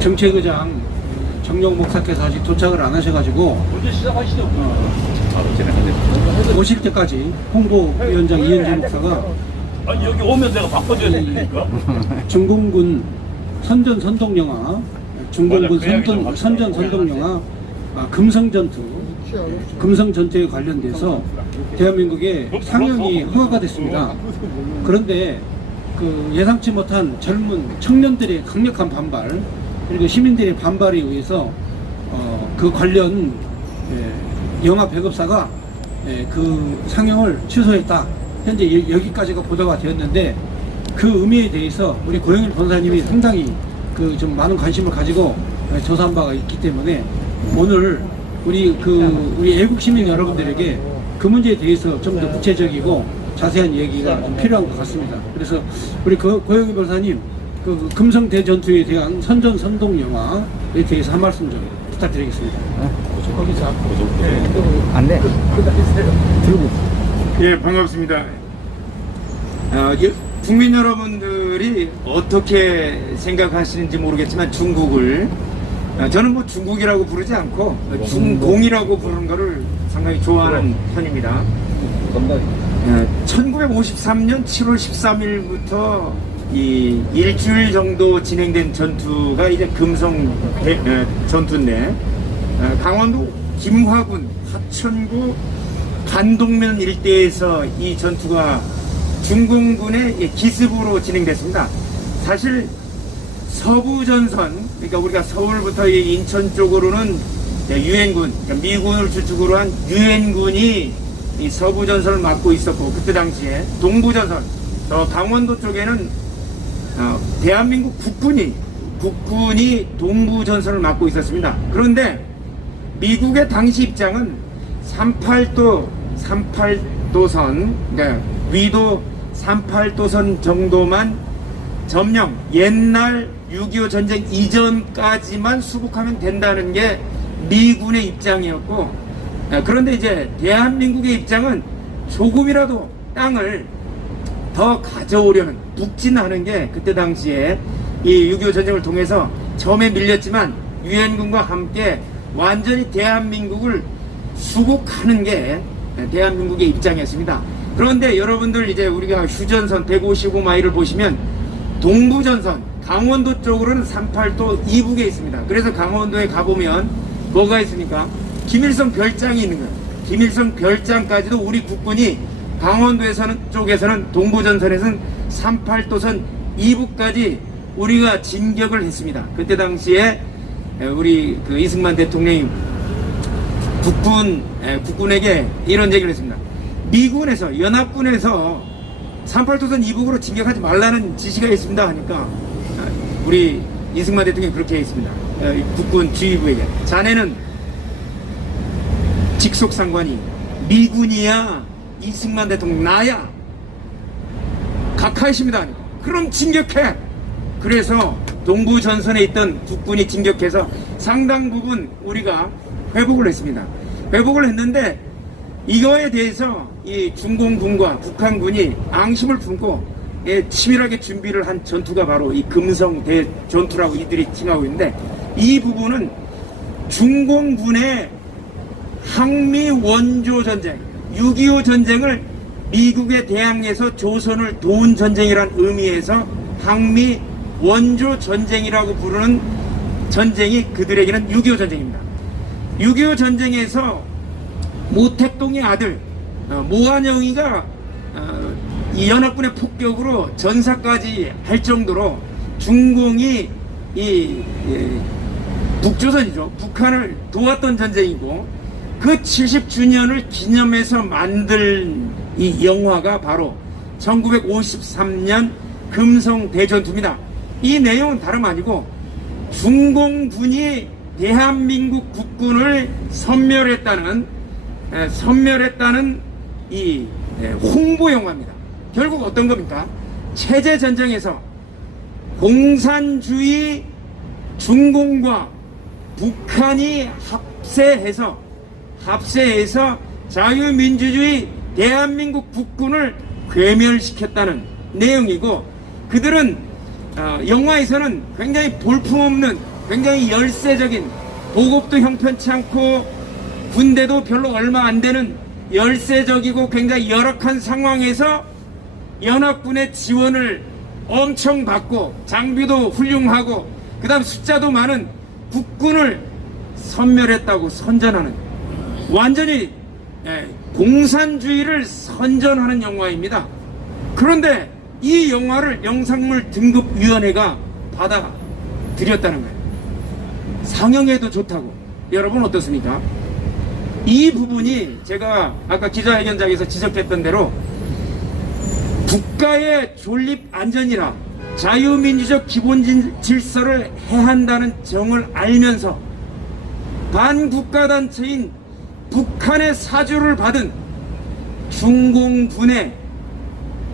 정책의장 정용 목사께서 아직 도착을 안 하셔가지고 언제 시작하시죠? 오실 때까지 홍보위원장 이현재 목사가 아니 여기 오면 내가 바꿔줘야 되니까. 중공군 선전 선동영화, 중공군 선전 선동영화 금성전투에 관련돼서 대한민국에 상영이 허가가 됐습니다. 그런데 그 예상치 못한 젊은 청년들의 강력한 반발 그리고 시민들의 반발에 의해서 그 관련 영화 배급사가 그 상영을 취소했다. 현재 여기까지가 보도가 되었는데 그 의미에 대해서 우리 고영일 변호사님이 상당히 그 좀 많은 관심을 가지고 조사한 바가 있기 때문에 오늘 우리 애국 시민 여러분들에게 그 문제에 대해서 좀 더 구체적이고 자세한 얘기가 좀 필요한 것 같습니다. 그래서 우리 고영일 변호사님 그 금성대 전투에 대한 선전 선동 영화에 대해서 한 말씀 좀 부탁드리겠습니다. 안 돼. 들고. 예, 반갑습니다. 국민 여러분들이 어떻게 생각하시는지 모르겠지만 중국을 저는 뭐 중국이라고 부르지 않고 중공이라고 부르는 거를 상당히 좋아하는 편입니다. 1953년 7월 13일부터 이 일주일 정도 진행된 전투가 이제 금성 전투인데 강원도 김화군 하천구 반동면 일대에서 이 전투가 중공군의 기습으로 진행됐습니다. 사실 서부전선, 그러니까 우리가 서울부터 인천 쪽으로는 유엔군, 그러니까 미군을 주축으로 한 유엔군이 이 서부전선을 맡고 있었고, 그때 당시에 동부전선, 저 강원도 쪽에는 대한민국 국군이 동부전선을 맡고 있었습니다. 그런데 미국의 당시 입장은 38도선, 그러니까 위도 38도선 정도만 점령, 옛날 6.25 전쟁 이전까지만 수복하면 된다는 게 미군의 입장이었고, 그런데 이제 대한민국의 입장은 조금이라도 땅을 더 가져오려는, 북진하는 게 그때 당시에 이 6.25 전쟁을 통해서 처음에 밀렸지만 유엔군과 함께 완전히 대한민국을 수복하는 게 대한민국의 입장이었습니다. 그런데 여러분들 이제 우리가 휴전선 155마일을 보시면 동부전선 강원도 쪽으로는 38도 이북에 있습니다. 그래서 강원도에 가보면 뭐가 있습니까? 김일성 별장이 있는 거예요. 김일성 별장까지도 우리 국군이 강원도에서는 쪽에서는 동부전선에서는 38도선 이북까지 우리가 진격을 했습니다. 그때 당시에 우리 이승만 대통령이 국군에게 이런 얘기를 했습니다. 미군에서 연합군에서 38도선 이북으로 진격하지 말라는 지시가 있습니다 하니까 우리 이승만 대통령이 그렇게 했습니다. 국군 지휘부에게 자네는 직속상관이 미군이야 이승만 대통령 나야 각하이십니다 하니까 그럼 진격해. 그래서 동부전선에 있던 국군이 진격해서 상당 부분 우리가 회복을 했습니다. 회복을 했는데 이거에 대해서 이 중공군과 북한군이 앙심을 품고 치밀하게 준비를 한 전투가 바로 이 금성 대전투라고 이들이 칭하고 있는데, 이 부분은 중공군의 항미 원조 전쟁, 6.25 전쟁을 미국에 대항해서 조선을 도운 전쟁이란 의미에서 항미 원조 전쟁이라고 부르는 전쟁이 그들에게는 6.25 전쟁입니다. 6.25 전쟁에서 모택동의 아들 모한영이가 이 연합군의 폭격으로 전사까지 할 정도로 중공이 북조선이죠. 북한을 도왔던 전쟁이고, 그 70주년을 기념해서 만든 이 영화가 바로 1953년 금성 대전투입니다. 이 내용은 다름 아니고 중공군이 대한민국 국군을 섬멸했다는 이 홍보 영화입니다. 결국 어떤 겁니까? 체제 전쟁에서 공산주의 중공과 북한이 합세해서 자유민주주의 대한민국 국군을 괴멸시켰다는 내용이고, 그들은 영화에서는 굉장히 볼품없는 굉장히 열세적인, 보급도 형편치 않고 군대도 별로 얼마 안 되는 열세적이고 굉장히 열악한 상황에서 연합군의 지원을 엄청 받고 장비도 훌륭하고 그 다음 숫자도 많은 국군을 섬멸했다고 선전하는, 완전히 공산주의를 선전하는 영화입니다. 그런데 이 영화를 영상물 등급위원회가 받아들였다는 거예요. 상영에도 좋다고. 여러분 어떻습니까? 이 부분이 제가 아까 기자회견장에서 지적했던 대로 국가의 존립 안전이라 자유민주적 기본 질서를 해한다는 점을 알면서 반국가단체인 북한의 사주를 받은 중공군의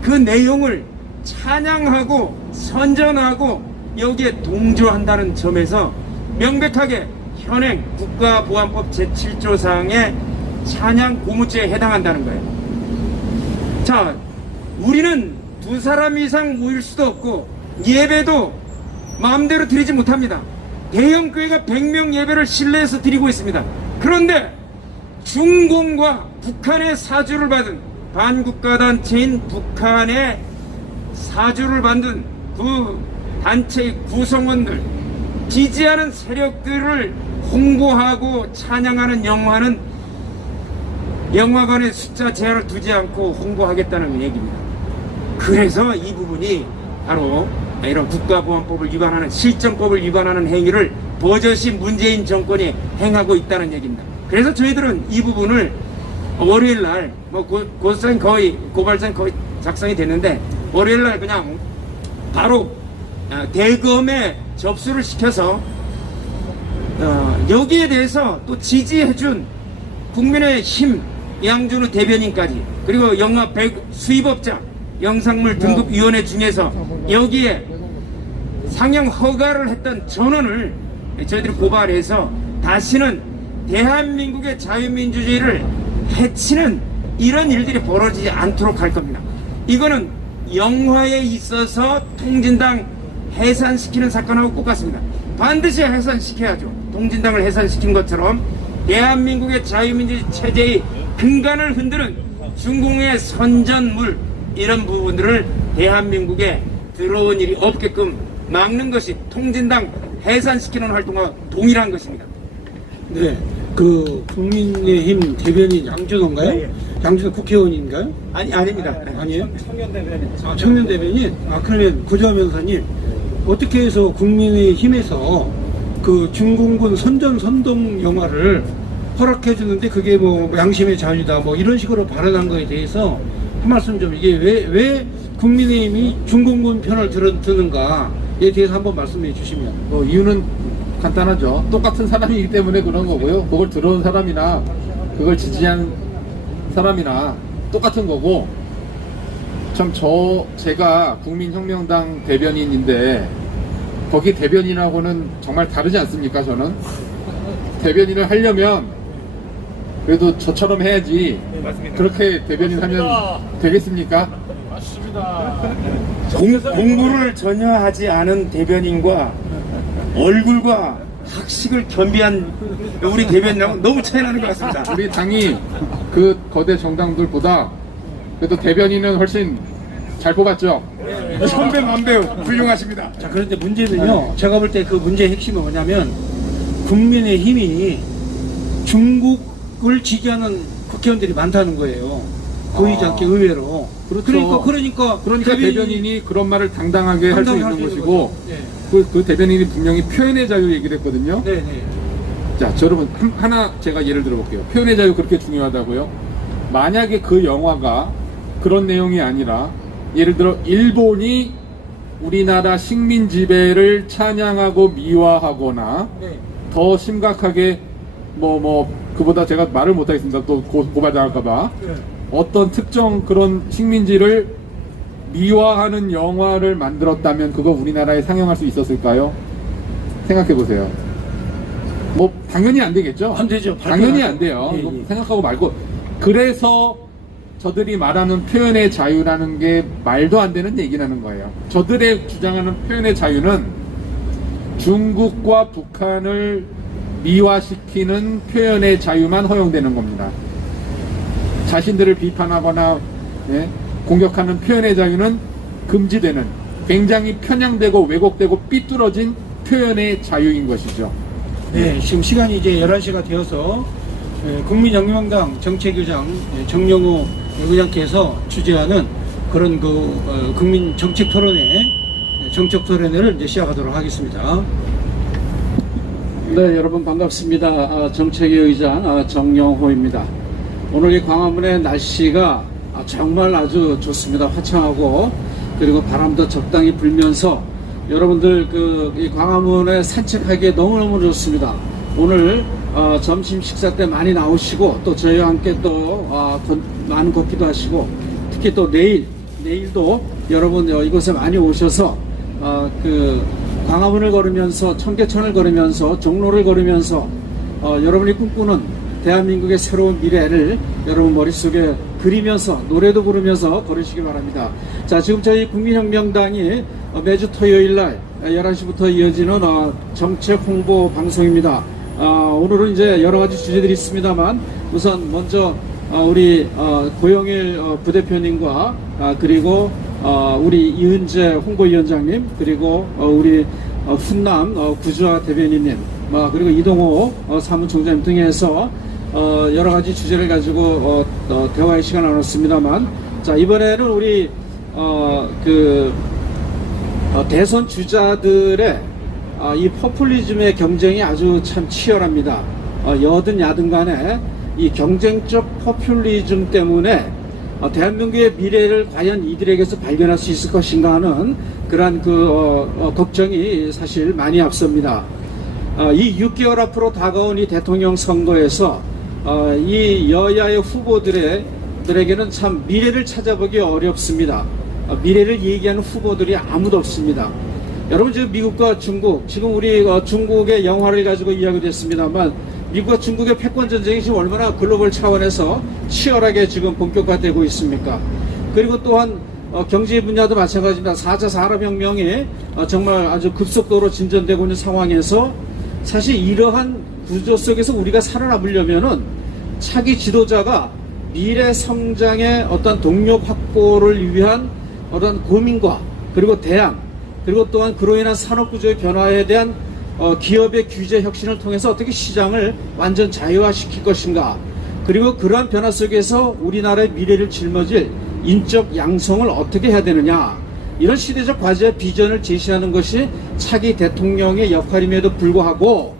그 내용을 찬양하고 선전하고 여기에 동조한다는 점에서 명백하게 현행 국가보안법 제7조 사항의 찬양 고무죄에 해당한다는 거예요. 자, 우리는 두 사람 이상 모일 수도 없고 예배도 마음대로 드리지 못합니다. 대형 교회가 100명 예배를 실내에서 드리고 있습니다. 그런데 중공과 북한의 사주를 받은 반국가단체인 북한의 사주를 받은 그 단체의 구성원들, 지지하는 세력들을 홍보하고 찬양하는 영화는 영화관의 숫자 제한을 두지 않고 홍보하겠다는 얘기입니다. 그래서 이 부분이 바로 이런 국가보안법을 위반하는, 실정법을 위반하는 행위를 버젓이 문재인 정권이 행하고 있다는 얘기입니다. 그래서 저희들은 이 부분을 월요일날 고발장 거의 작성이 됐는데 월요일날 그냥 바로 대검에 접수를 시켜서 여기에 대해서 또 지지해준 국민의힘 양준우 대변인까지, 그리고 영화 수입업자 영상물 등급위원회 중에서 여기에 상영 허가를 했던 전원을 저희들이 고발해서 다시는 대한민국의 자유민주주의를 해치는 이런 일들이 벌어지지 않도록 할 겁니다. 이거는 영화에 있어서 통진당 해산시키는 사건하고 똑같습니다. 반드시 해산시켜야죠. 통진당을 해산시킨 것처럼 대한민국의 자유민주주의 체제의 근간을 흔드는 중공의 선전물, 이런 부분들을 대한민국에 들어온 일이 없게끔 막는 것이 통진당 해산시키는 활동과 동일한 것입니다. 네, 그 국민의힘 대변인 양준호인가요? 네, 양준호 국회의원인가요? 아닙니다. 아니에요? 청년 대변인. 그러면 구조화 변호사님, 어떻게 해서 국민의힘에서 그 중공군 선동 영화를 허락해 주는데 그게 뭐 양심의 자유다 뭐 이런 식으로 발언한 거에 대해서 한 말씀 좀, 이게 왜 국민의힘이 중공군 편을 드는가에 대해서 한번 말씀해 주시면. 이유는 간단하죠. 똑같은 사람이기 때문에 그런 거고요. 그걸 들어온 사람이나 그걸 지지한 사람이나 똑같은 거고, 참 제가 국민혁명당 대변인인데 거기 대변인하고는 정말 다르지 않습니까? 저는 대변인을 하려면 그래도 저처럼 해야지. 그렇게 대변인 하면 되겠습니까? 공부를 전혀 하지 않은 대변인과 얼굴과 학식을 겸비한 우리 대변인하고 너무 차이 나는 것 같습니다. 우리 당이 그 거대 정당들보다 그래도 대변인은 훨씬 잘 뽑았죠. 천배만배 훌륭하십니다. 자, 그런데 문제는요, 제가 볼 때 그 문제의 핵심은 뭐냐면 국민의힘이 중국을 지지하는 국회의원들이 많다는 거예요. 보이지 않게 의외로. 그렇죠. 그러니까 대변인이 그런 말을 당당하게 할 수 있는 당당하게 것이고, 네. 그 대변인이 분명히 표현의 자유 얘기를 했거든요. 네네. 자, 여러분 하나 제가 예를 들어볼게요. 표현의 자유 그렇게 중요하다고요? 만약에 그 영화가 그런 내용이 아니라, 예를 들어 일본이 우리나라 식민 지배를 찬양하고 미화하거나, 네. 더 심각하게 그보다 제가 말을 못하겠습니다. 또 고발당할까봐. 네. 어떤 특정 그런 식민지를 미화하는 영화를 만들었다면 그거 우리나라에 상영할 수 있었을까요? 생각해 보세요. 당연히 안 되겠죠? 안 되죠. 당연히 안 돼요. 예, 이거 예. 생각하고 말고. 그래서 저들이 말하는 표현의 자유라는 게 말도 안 되는 얘기라는 거예요. 저들의 주장하는 표현의 자유는 중국과 북한을 미화시키는 표현의 자유만 허용되는 겁니다. 자신들을 비판하거나 공격하는 표현의 자유는 금지되는, 굉장히 편향되고 왜곡되고 삐뚤어진 표현의 자유인 것이죠. 네, 지금 시간이 이제 11시가 되어서 국민혁명당 정책위장 정영호 의장께서 주재하는 그런 국민 정책 토론회를 이제 시작하도록 하겠습니다. 네, 여러분 반갑습니다. 정책위 의장 정영호입니다. 오늘 이 광화문의 날씨가 정말 아주 좋습니다. 화창하고, 그리고 바람도 적당히 불면서 여러분들 이 광화문에 산책하기에 너무너무 좋습니다. 오늘 점심 식사 때 많이 나오시고, 또 저희와 함께 또 많은 걷기도 하시고, 특히 또 내일도 여러분 이곳에 많이 오셔서 광화문을 걸으면서, 청계천을 걸으면서, 종로를 걸으면서 여러분이 꿈꾸는 대한민국의 새로운 미래를 여러분 머릿속에 그리면서, 노래도 부르면서 걸으시기 바랍니다. 자, 지금 저희 국민혁명당이 매주 토요일날 11시부터 이어지는 정책 홍보 방송입니다. 오늘은 이제 여러 가지 주제들이 있습니다만, 우선 먼저 우리 고영일 부대표님과 그리고 우리 이은재 홍보위원장님, 그리고 우리 훈남 구주아 대변인님, 그리고 이동호 사무총장님 등에서 여러 가지 주제를 가지고 대화의 시간을 나눴습니다만, 자, 이번에는 우리 대선 주자들의 이 포퓰리즘의 경쟁이 아주 참 치열합니다. 여든 야든 간에 이 경쟁적 포퓰리즘 때문에 대한민국의 미래를 과연 이들에게서 발견할 수 있을 것인가 하는 그러한 걱정이 사실 많이 앞섭니다. 이 6개월 앞으로 다가온 이 대통령 선거에서 이 여야의 후보들에게는 참 미래를 찾아보기 어렵습니다. 미래를 얘기하는 후보들이 아무도 없습니다. 여러분, 지금 미국과 중국, 지금 우리 중국의 영화를 가지고 이야기도 했습니다만, 미국과 중국의 패권 전쟁이 지금 얼마나 글로벌 차원에서 치열하게 지금 본격화되고 있습니까? 그리고 또한 경제 분야도 마찬가지입니다. 4차 산업혁명이 정말 아주 급속도로 진전되고 있는 상황에서 사실 이러한 구조 속에서 우리가 살아남으려면은 차기 지도자가 미래 성장의 어떤 동력 확보를 위한 어떤 고민과 그리고 대안, 그리고 또한 그로 인한 산업 구조의 변화에 대한 기업의 규제 혁신을 통해서 어떻게 시장을 완전 자유화시킬 것인가, 그리고 그러한 변화 속에서 우리나라의 미래를 짊어질 인적 양성을 어떻게 해야 되느냐, 이런 시대적 과제와 비전을 제시하는 것이 차기 대통령의 역할임에도 불구하고,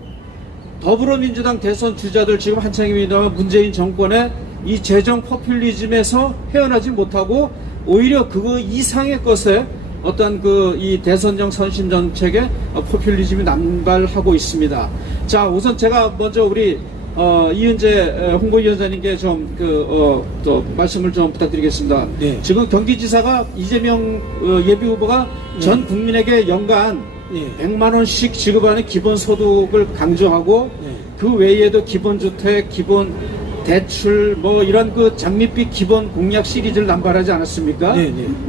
더불어민주당 대선 주자들 지금 한창입니다만 문재인 정권의 이 재정 포퓰리즘에서 헤어나지 못하고 오히려 그거 이상의 것에 어떤 이 대선정 선심 정책의 포퓰리즘이 남발하고 있습니다. 자, 우선 제가 먼저 우리 이은재 홍보위원장님께 좀 또 말씀을 좀 부탁드리겠습니다. 네. 지금 경기지사가 이재명 예비후보가 전 국민에게 연간 100만 원씩 지급하는 기본소득을 강조하고, 그 외에도 기본주택, 기본 대출, 이런 장밋빛 기본 공약 시리즈를 남발하지 않았습니까?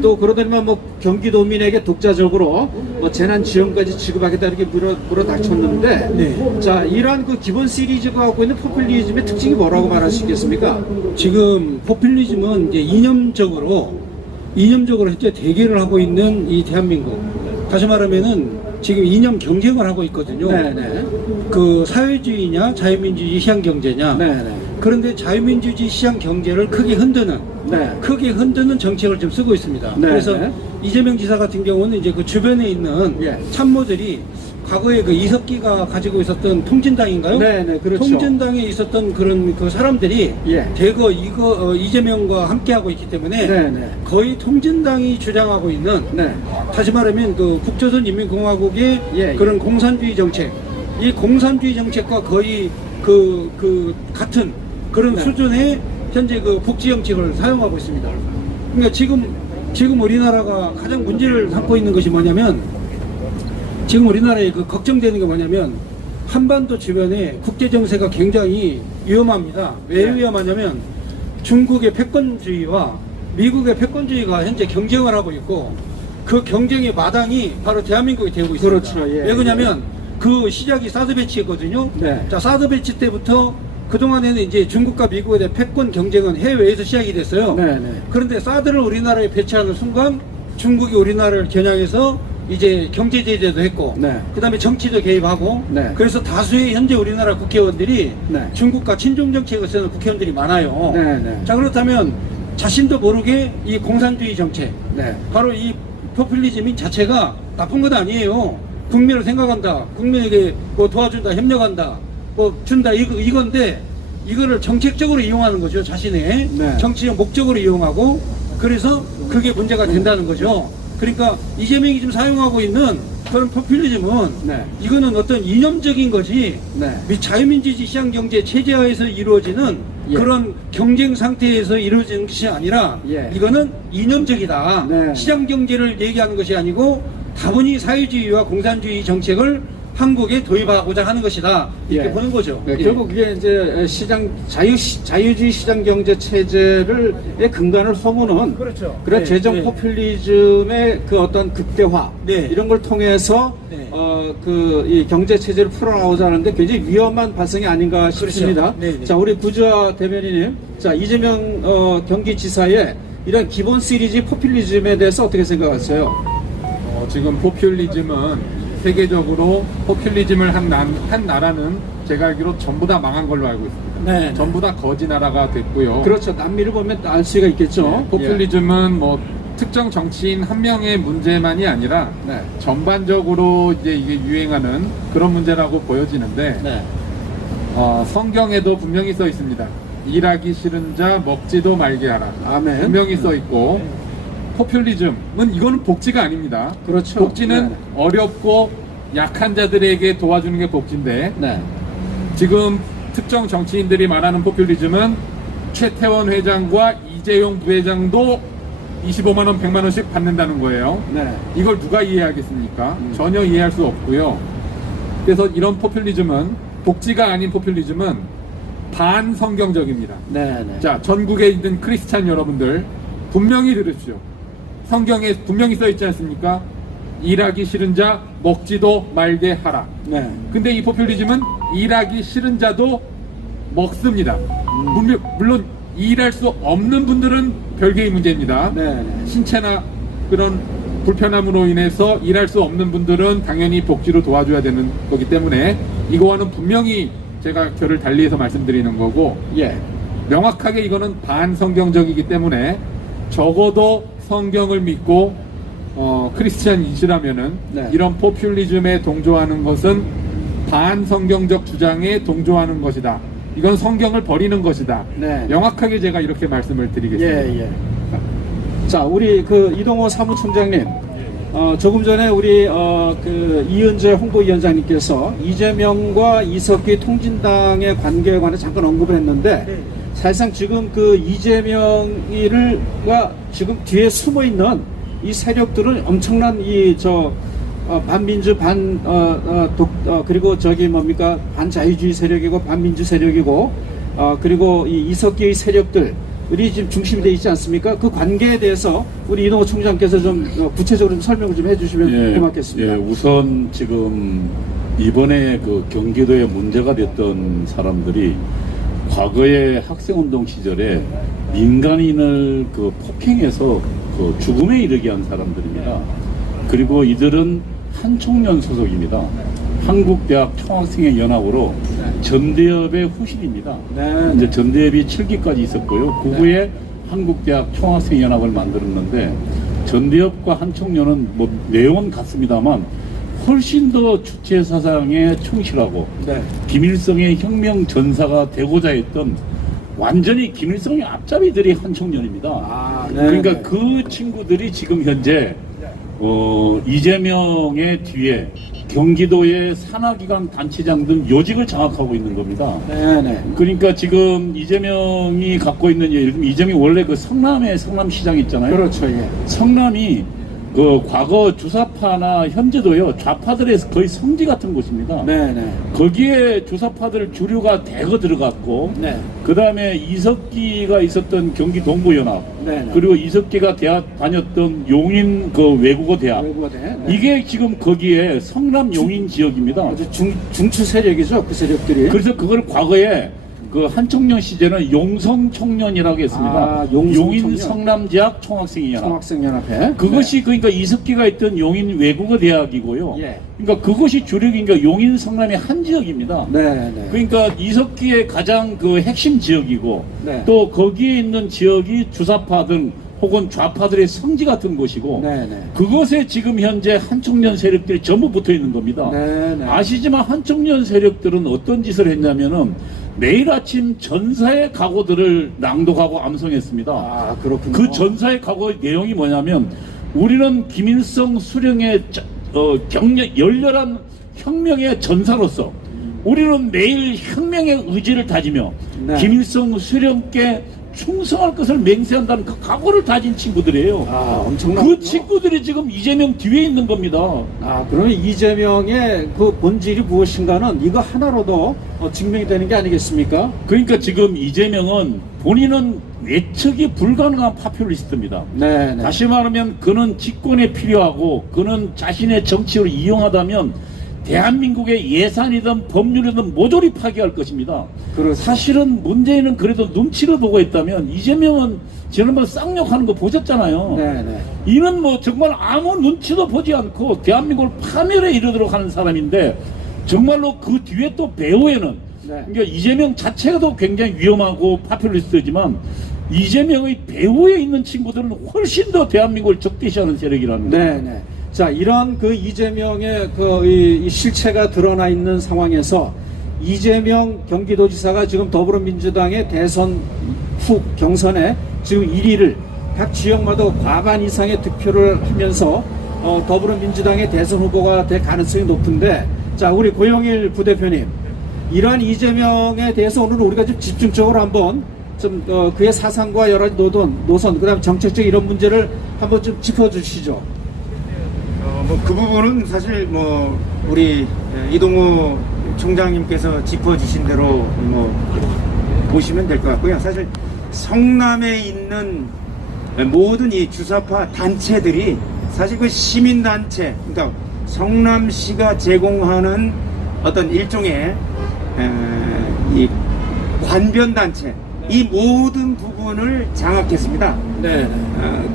또 그러더니만 경기도민에게 독자적으로 재난 지원까지 지급하겠다 이렇게 물어닥쳤는데, 자, 이러한 기본 시리즈가 갖고 있는 포퓰리즘의 특징이 뭐라고 말하시겠습니까? 지금 포퓰리즘은 이제 이념적으로 현재 대결을 하고 있는 이 대한민국, 다시 말하면은 지금 이념 경쟁을 하고 있거든요. 사회주의냐 자유민주주의 시장 경제냐. 그런데 자유민주주의 시장 경제를 크게 흔드는 정책을 좀 쓰고 있습니다. 그래서 이재명 지사 같은 경우는 이제 그 주변에 있는 참모들이 과거에 이석기가 가지고 있었던 통진당인가요? 그렇죠. 통진당에 있었던 그런 사람들이 대거 이재명과 함께하고 있기 때문에 거의 통진당이 주장하고 있는, 다시 말하면 국조선인민공화국의 그런 공산주의 정책, 이 공산주의 정책과 거의 같은 그런 수준의 현재 복지 정책을 사용하고 있습니다. 그러니까 지금 우리나라가 가장 문제를 삼고 있는 것이 뭐냐면, 지금 우리나라에 걱정되는 게 뭐냐면, 한반도 주변에 국제 정세가 굉장히 위험합니다. 왜 위험하냐면 중국의 패권주의와 미국의 패권주의가 현재 경쟁을 하고 있고, 그 경쟁의 마당이 바로 대한민국이 되고 있습니다. 그렇죠. 왜 그러냐면 그 시작이 사드 배치였거든요. 네. 자, 사드 배치 때부터 그동안에는 이제 중국과 미국에 대한 패권 경쟁은 해외에서 시작이 됐어요. 네. 그런데 사드를 우리나라에 배치하는 순간 중국이 우리나라를 겨냥해서 이제 경제 제재도 했고, 네. 그다음에 정치도 개입하고, 네. 그래서 다수의 현재 우리나라 국회의원들이 네. 중국과 친중 정책을 쓰는 국회의원들이 많아요. 네. 자, 그렇다면 자신도 모르게 이 공산주의 정책, 네. 바로 이 포퓰리즘 자체가 나쁜 건 아니에요. 국민을 생각한다, 국민에게 뭐 도와준다, 협력한다, 뭐 준다, 이건데 이거를 정책적으로 이용하는 거죠. 자신의 네. 정치적 목적으로 이용하고, 그래서 그게 문제가 된다는 거죠. 그러니까 이재명이 지금 사용하고 있는 그런 포퓰리즘은 네. 이거는 어떤 이념적인 거지, 네. 자유민주주의 시장경제 체제하에서 이루어지는 예. 그런 경쟁 상태에서 이루어지는 것이 아니라 예. 이거는 이념적이다. 네. 시장경제를 얘기하는 것이 아니고 다분히 사회주의와 공산주의 정책을 한국에 도입하고자 하는 것이다. 이렇게 예. 보는 거죠. 네, 예. 결국 그게 이제 자유주의 시장 경제 체제를 의 근간을 허무는 그렇죠. 그런 네, 재정 네. 포퓰리즘의 그 어떤 극대화 네. 이런 걸 통해서 네. 그 이 경제 체제를 풀어나오자 하는데 굉장히 위험한 발상이 아닌가 싶습니다. 그렇죠. 네, 네. 자, 우리 구주아 대변인님, 자 이재명 경기지사의 이런 기본 시리즈 포퓰리즘에 대해서 어떻게 생각하세요? 지금 포퓰리즘은 세계적으로 포퓰리즘을 한 나라는 제가 알기로 전부 다 망한 걸로 알고 있습니다. 네. 전부 다 거지 나라가 됐고요. 그렇죠. 남미를 보면 알 수가 있겠죠. 네, 포퓰리즘은 뭐 특정 정치인 한 명의 문제만이 아니라 네. 전반적으로 이제 이게 유행하는 그런 문제라고 보여지는데 네. 성경에도 분명히 써 있습니다. 일하기 싫은 자 먹지도 말게 하라. 아멘. 분명히 써 있고 포퓰리즘은 이거는 복지가 아닙니다. 그렇죠. 복지는 네. 어렵고 약한 자들에게 도와주는 게 복지인데 네. 지금 특정 정치인들이 말하는 포퓰리즘은 최태원 회장과 이재용 부회장도 25만 원, 100만 원씩 받는다는 거예요. 네. 이걸 누가 이해하겠습니까? 전혀 이해할 수 없고요. 그래서 이런 포퓰리즘은 복지가 아닌 포퓰리즘은 반성경적입니다. 네. 자, 전국에 있는 크리스찬 여러분들 분명히 들으십시오. 성경에 분명히 써 있지 않습니까? 일하기 싫은 자 먹지도 말게 하라. 네. 근데 이 포퓰리즘은 일하기 싫은 자도 먹습니다. 물론 일할 수 없는 분들은 별개의 문제입니다. 네. 신체나 그런 불편함으로 인해서 일할 수 없는 분들은 당연히 복지로 도와줘야 되는 거기 때문에 이거와는 분명히 제가 결을 달리해서 말씀드리는 거고, 예. 명확하게 이거는 반성경적이기 때문에 적어도 성경을 믿고 크리스찬이시라면은 네. 이런 포퓰리즘에 동조하는 것은 반성경적 주장에 동조하는 것이다. 이건 성경을 버리는 것이다. 네. 명확하게 제가 이렇게 말씀을 드리겠습니다. 예. 자, 우리 그 이동호 사무총장님, 조금 전에 우리 그 이은재 홍보위원장님께서 이재명과 이석기 통진당의 관계에 관해 잠깐 언급을 했는데, 사실상 지금 그 이재명이가 지금 뒤에 숨어 있는 이 세력들은 엄청난 반민주 그리고 저기 뭡니까 반자유주의 세력이고 반민주 세력이고 그리고 이 이석기의 세력들이 지금 중심이 되어 있지 않습니까? 그 관계에 대해서 우리 이동호 총장께서 좀 구체적으로 좀 설명을 좀 해주시면 고맙겠습니다. 예, 우선 지금 이번에 그 경기도에 문제가 됐던 사람들이 과거에 학생운동 시절에 민간인을 그 폭행해서 그 죽음에 이르게 한 사람들입니다. 그리고 이들은 한총련 소속입니다. 한국대학 총학생회 연합으로 전대협의 후신입니다. 네. 이제 전대협이 7기까지 있었고요. 그 후에 한국대학 총학생 연합을 만들었는데 전대협과 한총련은 뭐 내용은 같습니다만 훨씬 더 주체 사상에 충실하고 네. 김일성의 혁명 전사가 되고자 했던 완전히 김일성의 앞잡이들이 한총련입니다. 네. 그러니까 그 친구들이 지금 현재 이재명의 뒤에 경기도의 산하기관 단체장 등 요직을 장악하고 있는 겁니다. 네네. 그러니까 지금 이재명이 갖고 있는 예를 들면 이재명이 원래 그 성남에 성남시장 있잖아요. 그렇죠. 예. 성남이 그 과거 주사파나 현재도요 좌파들의 거의 성지 같은 곳입니다. 네네. 거기에 주사파들 주류가 대거 들어갔고, 네. 그 다음에 이석기가 있었던 경기 동부연합, 네네. 그리고 이석기가 대학 다녔던 용인 그 외국어 대학, 외국어대. 네. 이게 지금 거기에 성남 용인 지역입니다. 아주 중추 세력이죠, 그 세력들이. 그래서 그걸 과거에 그 한청년 시절은 용성 청년이라고 했습니다. 아, 용성 용인 청년. 성남대학 총학생연합. 총학생연합회. 그것이 그러니까 이석기가 있던 용인 외국어 대학이고요. 예. 그러니까 그것이 주력인가 용인 성남의 한 지역입니다. 네네. 그러니까 이석기의 가장 그 핵심 지역이고 네. 또 거기에 있는 지역이 주사파 등 혹은 좌파들의 성지 같은 곳이고 네네. 그것에 지금 현재 한청년 세력들이 전부 붙어 있는 겁니다. 네네. 아시지만 한청년 세력들은 어떤 짓을 했냐면은 매일 아침 전사의 각오들을 낭독하고 암송했습니다. 아, 그렇군요. 그 전사의 각오의 내용이 뭐냐면 우리는 김일성 수령의 열렬한 혁명의 전사로서 우리는 매일 혁명의 의지를 다지며 네. 김일성 수령께 충성할 것을 맹세한다는 그 각오를 다진 친구들이에요. 아, 엄청나군요. 그 친구들이 지금 이재명 뒤에 있는 겁니다. 아, 그러면 이재명의 그 본질이 무엇인가는 이거 하나로도 증명이 되는 게 아니겠습니까? 그러니까 지금 이재명은 본인은 예측이 불가능한 파퓰리스트입니다. 네네. 다시 말하면 그는 집권에 필요하고 그는 자신의 정치를 이용하다면 대한민국의 예산이든 법률이든 모조리 파괴할 것입니다. 그렇죠. 사실은 문재인은 그래도 눈치를 보고 있다면 이재명은 지난번 쌍욕하는 거 보셨잖아요. 네네. 이는 뭐 정말 아무 눈치도 보지 않고 대한민국을 파멸에 이르도록 하는 사람인데 정말로 그 뒤에 또 배후에는 네. 그러니까 이재명 자체도 굉장히 위험하고 파퓰리스트지만 이재명의 배후에 있는 친구들은 훨씬 더 대한민국을 적대시하는 세력이라는 거예요. 네네. 자, 이런 그 이재명의 이 실체가 드러나 있는 상황에서 이재명 경기도지사가 지금 더불어민주당의 대선 후 경선에 지금 1위를 각 지역마다 과반 이상의 득표를 하면서 더불어민주당의 대선 후보가 될 가능성이 높은데, 자, 우리 고영일 부대표님, 이러한 이재명에 대해서 오늘 우리가 좀 집중적으로 한번 좀 그의 사상과 여러 가지 노선, 그다음 정책적 이런 문제를 한번 좀 짚어주시죠. 그 부분은 사실 우리 이동우 총장님께서 짚어주신 대로 보시면 될 것 같고요. 사실 성남에 있는 모든 이 주사파 단체들이 사실 그 시민단체, 그러니까 성남시가 제공하는 어떤 일종의 이 관변단체, 이 모든 부분을 장악했습니다. 네.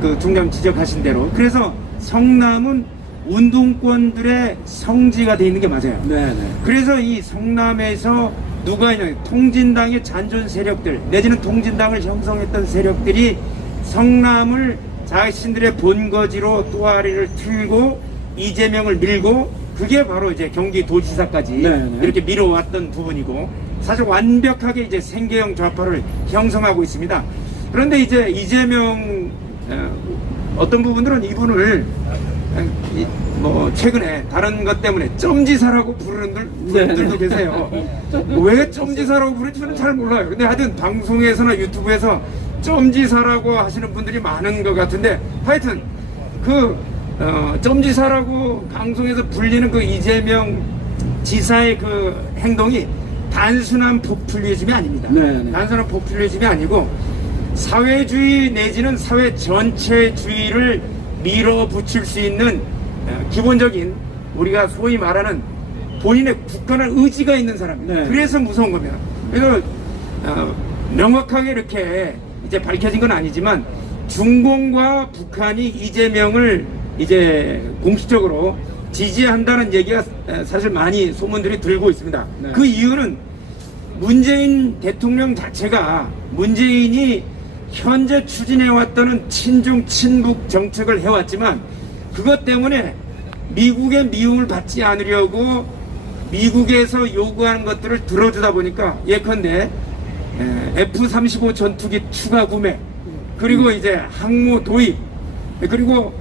그 총장 지적하신 대로. 그래서 성남은 운동권들의 성지가 돼 있는 게 맞아요. 네네. 그래서 이 성남에서 누가 있냐, 통진당의 잔존 세력들 내지는 통진당을 형성했던 세력들이 성남을 자신들의 본거지로 또아리를 틀고 이재명을 밀고, 그게 바로 이제 경기도지사까지 네네. 이렇게 밀어왔던 부분이고, 사실 완벽하게 이제 생계형 좌파를 형성하고 있습니다. 그런데 이제 이재명 어떤 부분들은 이분을 최근에 다른 것 때문에 점지사라고 부르는 분들도 계세요. 왜 점지사라고 부르는지 저는 잘 몰라요. 근데 하여튼 방송에서나 유튜브에서 점지사라고 하시는 분들이 많은 것 같은데, 하여튼 점지사라고 방송에서 불리는 그 이재명 지사의 그 행동이 단순한 포퓰리즘이 아닙니다. 네네. 단순한 포퓰리즘이 아니고 사회주의 내지는 사회 전체주의를 밀어붙일 수 있는 기본적인, 우리가 소위 말하는 본인의 굳건한 의지가 있는 사람입니다. 네. 그래서 무서운 겁니다. 그래서 명확하게 이렇게 이제 밝혀진 건 아니지만 중공과 북한이 이재명을 이제 공식적으로 지지한다는 얘기가 사실 많이 소문들이 들고 있습니다. 네. 그 이유는 문재인 대통령 자체가 문재인이 현재 추진해왔다는 친중 친북 정책을 해왔지만 그것 때문에 미국의 미움을 받지 않으려고 미국에서 요구하는 것들을 들어주다 보니까, 예컨대 F-35 전투기 추가 구매, 그리고 이제 항모 도입, 그리고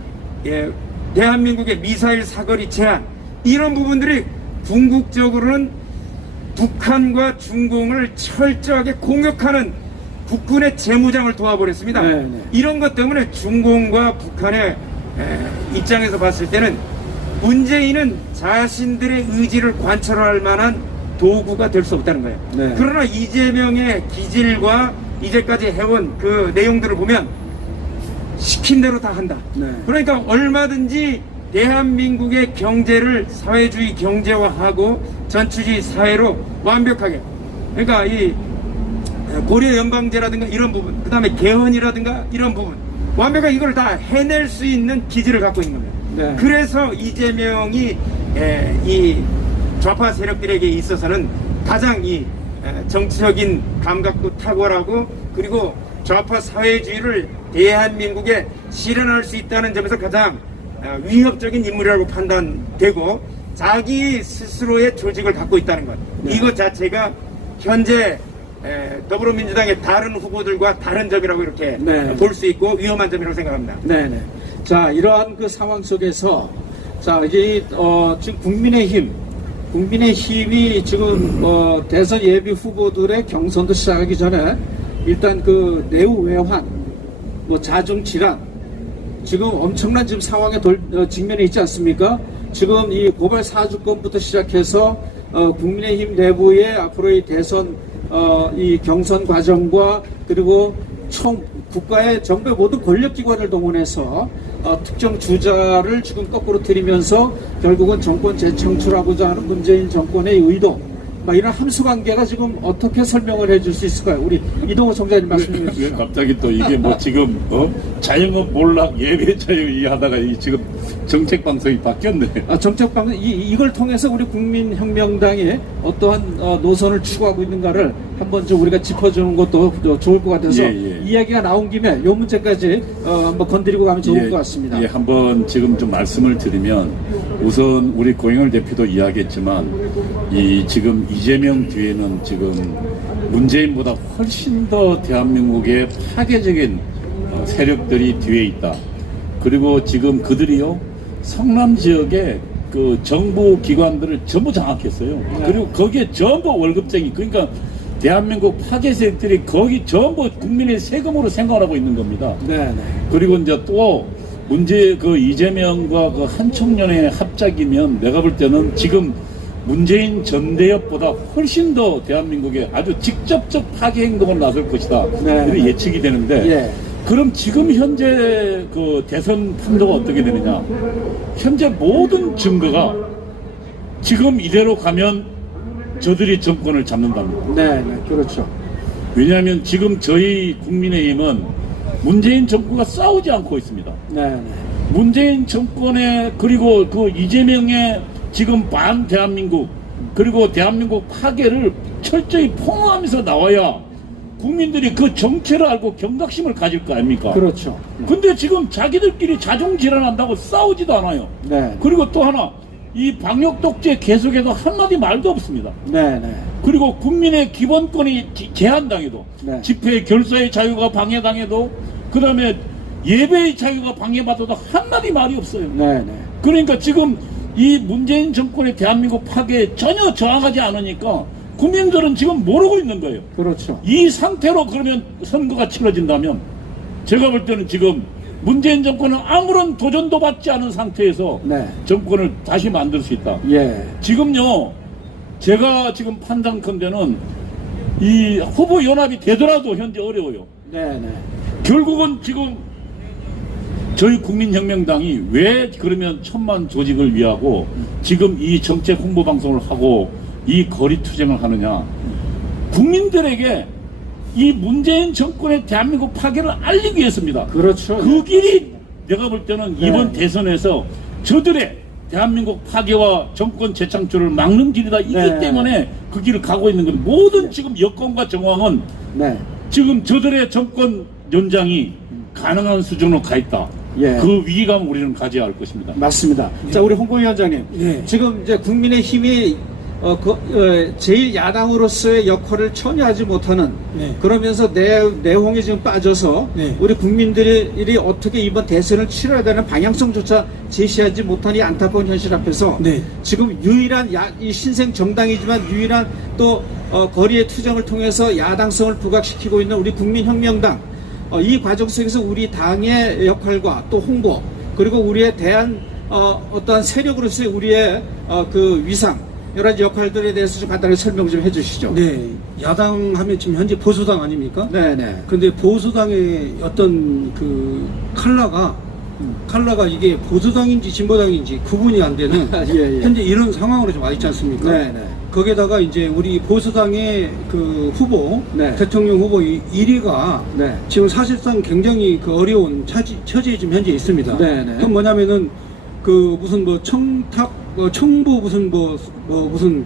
대한민국의 미사일 사거리 제한, 이런 부분들이 궁극적으로는 북한과 중공을 철저하게 공격하는 국군의 재무장을 도와버렸습니다. 네. 이런 것 때문에 중공과 북한의 입장에서 봤을 때는 문재인은 자신들의 의지를 관철할 만한 도구가 될 수 없다는 거예요. 네. 그러나 이재명의 기질과 이제까지 해온 그 내용들을 보면 시킨 대로 다 한다. 네. 그러니까 얼마든지 대한민국의 경제를 사회주의 경제화하고 전체주의 사회로 완벽하게, 그러니까 이 고려 연방제라든가 이런 부분, 그 다음에 개헌이라든가 이런 부분, 완벽하게 이걸 다 해낼 수 있는 기질을 갖고 있는 겁니다. 네. 그래서 이재명이 이 좌파 세력들에게 있어서는 가장 이 정치적인 감각도 탁월하고, 그리고 좌파 사회주의를 대한민국에 실현할 수 있다는 점에서 가장 위협적인 인물이라고 판단되고, 자기 스스로의 조직을 갖고 있다는 것, 네. 이것 자체가 현재 더불어민주당의 다른 후보들과 다른 점이라고 이렇게 네. 볼 수 있고 위험한 점이라고 생각합니다. 네네. 자, 이러한 그 상황 속에서, 자, 이제, 지금 국민의힘이 지금, 대선 예비 후보들의 경선도 시작하기 전에, 일단 그 내후 외환, 자중 질환, 지금 엄청난 지금 상황에 직면해 있지 않습니까? 지금 이 고발 사주권부터 시작해서, 국민의힘 내부의 앞으로의 대선, 이 경선 과정과, 그리고 국가의 정부의 모든 권력기관을 동원해서 특정 주자를 지금 거꾸로 들이면서 결국은 정권 재창출하고자 하는 문재인 정권의 의도, 이런 함수관계가 지금 어떻게 설명을 해줄 수 있을까요? 우리 이동호 총장님 말씀해 왜 주시죠. 갑자기 또 이게 뭐 지금 자영업 몰락 예배 자유 하다가 지금 정책 방송이 바뀌었네. 정책방송 이걸 통해서 우리 국민혁명당이 어떠한 노선을 추구하고 있는가를 한번 좀 우리가 짚어주는 것도 좋을 것 같아서 예. 이야기가 나온 김에 이 문제까지 한번 건드리고 가면 좋을 것 같습니다. 예, 한번 지금 좀 말씀을 드리면, 우선 우리 고영열 대표도 이야기했지만, 이 지금 이재명 뒤에는 지금 문재인보다 훨씬 더 대한민국의 파괴적인 세력들이 뒤에 있다. 그리고 지금 그들이요, 성남 지역에 그 정부 기관들을 전부 장악했어요. 그리고 거기에 전부 월급쟁이, 그러니까 대한민국 파괴 세력들이 거기 전부 국민의 세금으로 생활하고 있는 겁니다. 네. 그리고 이제 또 이재명과 그 한총련의 합작이면, 내가 볼 때는 지금 문재인 전대협보다 훨씬 더 대한민국에 아주 직접적 파괴 행동을 나설 것이다. 네. 이렇게 예측이 되는데, 예. 그럼 지금 현재 그 대선 판도가 어떻게 되느냐? 현재 모든 증거가 지금 이대로 가면 저들이 정권을 잡는답니다. 네, 그렇죠. 왜냐하면 지금 저희 국민의힘은 문재인 정부가 싸우지 않고 있습니다. 네. 문재인 정권의, 그리고 그 이재명의 지금 반 대한민국, 그리고 대한민국 파괴를 철저히 폭로하면서 나와야 국민들이 그 정체를 알고 경각심을 가질 거 아닙니까? 그렇죠. 근데 지금 자기들끼리 자중질환한다고 싸우지도 않아요. 네. 그리고 또 하나, 이 방역 독재 계속해도 한마디 말도 없습니다. 네. 그리고 국민의 기본권이 제한당해도, 네. 집회 결사의 자유가 방해당해도, 그 다음에 예배의 자유가 방해받아도 한마디 말이 없어요. 네. 그러니까 지금 이 문재인 정권의 대한민국 파괴에 전혀 저항하지 않으니까 국민들은 지금 모르고 있는 거예요. 그렇죠. 이 상태로 그러면 선거가 치러진다면, 제가 볼 때는 지금 문재인 정권은 아무런 도전도 받지 않은 상태에서 네. 정권을 다시 만들 수 있다. 예. 지금요, 제가 지금 판단컨대는 이 후보 연합이 되더라도 현재 어려워요. 네. 결국은 지금 저희 국민혁명당이 왜 그러면 천만 조직을 위하고 지금 이 정책 홍보 방송을 하고 이 거리 투쟁을 하느냐? 국민들에게 이 문재인 정권의 대한민국 파괴를 알리기 위해서입니다. 그렇죠. 그 길이 내가 볼 때는 네. 이번 대선에서 저들의 대한민국 파괴와 정권 재창출을 막는 길이다. 이기 네. 때문에 그 길을 가고 있는 겁니다. 모든 지금 여건과 정황은 네. 지금 저들의 정권 연장이 가능한 수준으로 가 있다. 예. 그 위기감을 우리는 가져야 할 것입니다. 맞습니다. 자, 우리 홍보위원장님. 예. 지금 이제 국민의힘이 제일 야당으로서의 역할을 전혀 하지 못하는, 네. 그러면서 내홍에 지금 빠져서 네. 우리 국민들이 어떻게 이번 대선을 치러야 되는 방향성조차 제시하지 못한 이 안타까운 현실 앞에서 네. 지금 유일한 이 신생 정당이지만 유일한 또 거리의 투쟁을 통해서 야당성을 부각시키고 있는 우리 국민혁명당, 이 과정 속에서 우리 당의 역할과 또 홍보, 그리고 우리에 대한 어떠한 세력으로서의 우리의 그 위상, 여러 가지 역할들에 대해서 좀 간단하게 설명 좀 해주시죠. 네, 야당 하면 지금 현재 보수당 아닙니까? 네네. 근데 보수당의 어떤 그 칼라가 이게 보수당인지 진보당인지 구분이 안 되는 예. 현재 이런 상황으로 좀 와 있지 않습니까? 네네. 거기에다가 이제 우리 보수당의 그 후보, 네. 대통령 후보 1위가 네. 지금 사실상 굉장히 그 어려운 처지에 지금 현재 있습니다. 네네. 그건 뭐냐면은 그 무슨 뭐 청부 무슨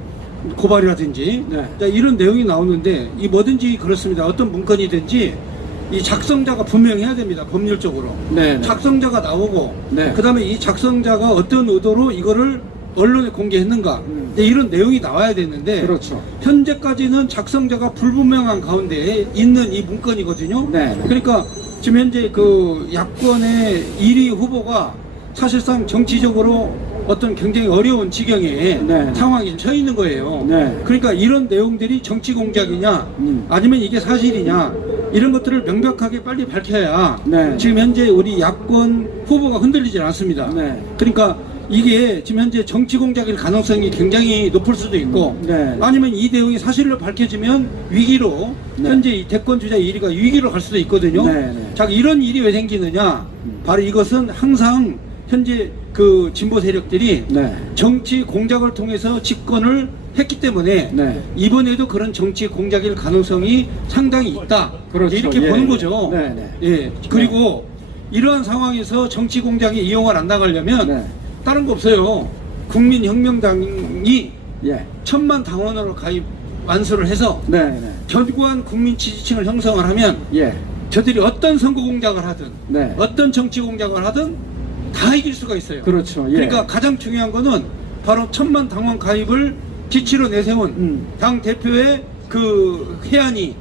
고발이라든지 네. 자, 이런 내용이 나오는데 이 뭐든지 그렇습니다. 어떤 문건이든지 이 작성자가 분명해야 됩니다. 법률적으로. 네네. 작성자가 나오고 네. 그다음에 이 작성자가 어떤 의도로 이거를 언론에 공개했는가 이제 이런 내용이 나와야 되는데 그렇죠. 현재까지는 작성자가 불분명한 가운데 있는 이 문건이거든요. 네. 그러니까 지금 현재 그 야권의 1위 후보가 사실상 정치적으로 어떤 굉장히 어려운 지경에 네. 상황이 처해 있는 거예요. 네. 그러니까 이런 내용들이 정치 공작이냐 아니면 이게 사실이냐 이런 것들을 명백하게 빨리 밝혀야 네. 지금 현재 우리 야권 후보가 흔들리지 않습니다. 네. 그러니까 이게 지금 현재 정치 공작일 가능성이 굉장히 높을 수도 있고 네. 아니면 이 내용이 사실로 밝혀지면 위기로 네. 현재 이 대권 주자 1위가 위기로 갈 수도 있거든요. 네, 네. 자, 이런 일이 왜 생기느냐? 바로 이것은 항상 현재 그 진보 세력들이 네. 정치 공작을 통해서 집권을 했기 때문에 네. 이번에도 그런 정치 공작일 가능성이 상당히 있다. 그렇죠. 이렇게 예. 보는 거죠. 네, 네. 예. 그리고 이러한 상황에서 정치 공작에 이용을 안 나가려면 네. 다른 거 없어요. 국민혁명당이 예. 1000만 당원으로 가입 완수를 해서 네. 네. 견고한 국민 지지층을 형성을 하면 예. 저들이 어떤 선거 공작을 하든 네. 어떤 정치 공작을 하든 다 이길 수가 있어요. 그렇죠. 예. 그러니까 가장 중요한 거는 바로 1000만 당원 가입을 기치로 내세운 당 대표의 그 해안이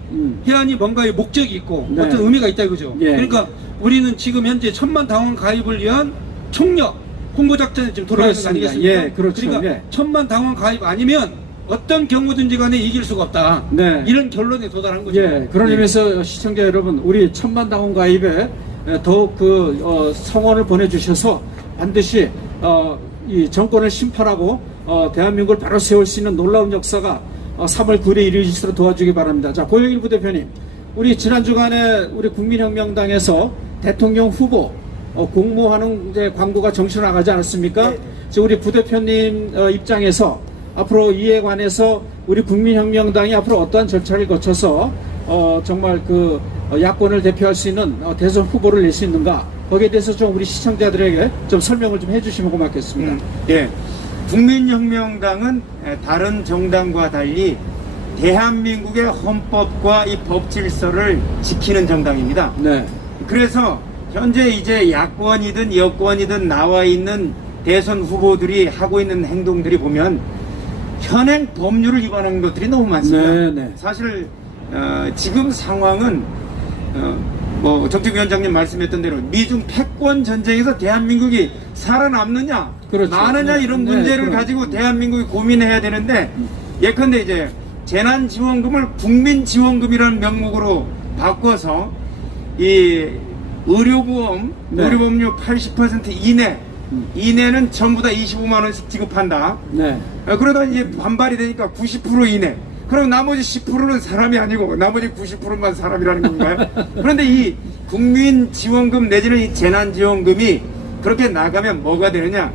뭔가의 목적이 있고 네. 어떤 의미가 있다 이거죠. 예. 그러니까 우리는 지금 현재 1000만 당원 가입을 위한 총력 홍보 작전에 지금 돌아가는 거 그렇습니다. 아니겠습니까? 예, 그렇죠. 그러니까 예. 1000만 당원 가입 아니면 어떤 경우든지 간에 이길 수가 없다. 네. 이런 결론에 도달한 거죠. 예, 그런 예. 의미에서 시청자 여러분, 우리 1000만 당원 가입에 더욱 그 성원을 보내주셔서 반드시 이 정권을 심판하고 대한민국을 바로 세울 수 있는 놀라운 역사가 3월 9일에 이루어지도록 도와주기 바랍니다. 자, 고영일 부대표님, 우리 지난 주간에 우리 국민혁명당에서 대통령 후보 공모하는 이제 광고가 정치로 나가지 않았습니까? 네. 지금 우리 부대표님 입장에서 앞으로 이에 관해서 우리 국민혁명당이 앞으로 어떠한 절차를 거쳐서 정말 그 야권을 대표할 수 있는 대선 후보를 낼 수 있는가, 거기에 대해서 좀 우리 시청자들에게 좀 설명을 좀 해주시면 고맙겠습니다. 예. 국민혁명당은 다른 정당과 달리 대한민국의 헌법과 이 법 질서를 지키는 정당입니다. 네. 그래서 현재 이제 야권이든 여권이든 나와 있는 대선 후보들이 하고 있는 행동들이 보면 현행 법률을 위반하는 것들이 너무 많습니다. 네, 네. 사실 지금 상황은 뭐 정책위원장님 말씀했던 대로 미중 패권 전쟁에서 대한민국이 살아남느냐, 그렇죠. 마느냐 이런 네, 문제를 그럼. 가지고 대한민국이 고민해야 되는데 예컨대 이제 재난지원금을 국민지원금이라는 명목으로 바꿔서 이 의료보험, 네. 의료보험료 80% 이내는 전부 다 25만 원씩 지급한다. 네. 그러다 이제 반발이 되니까 90% 이내. 그럼 나머지 10%는 사람이 아니고 나머지 90%만 사람이라는 건가요? 그런데 이 국민지원금 내지는 이 재난지원금이 그렇게 나가면 뭐가 되느냐?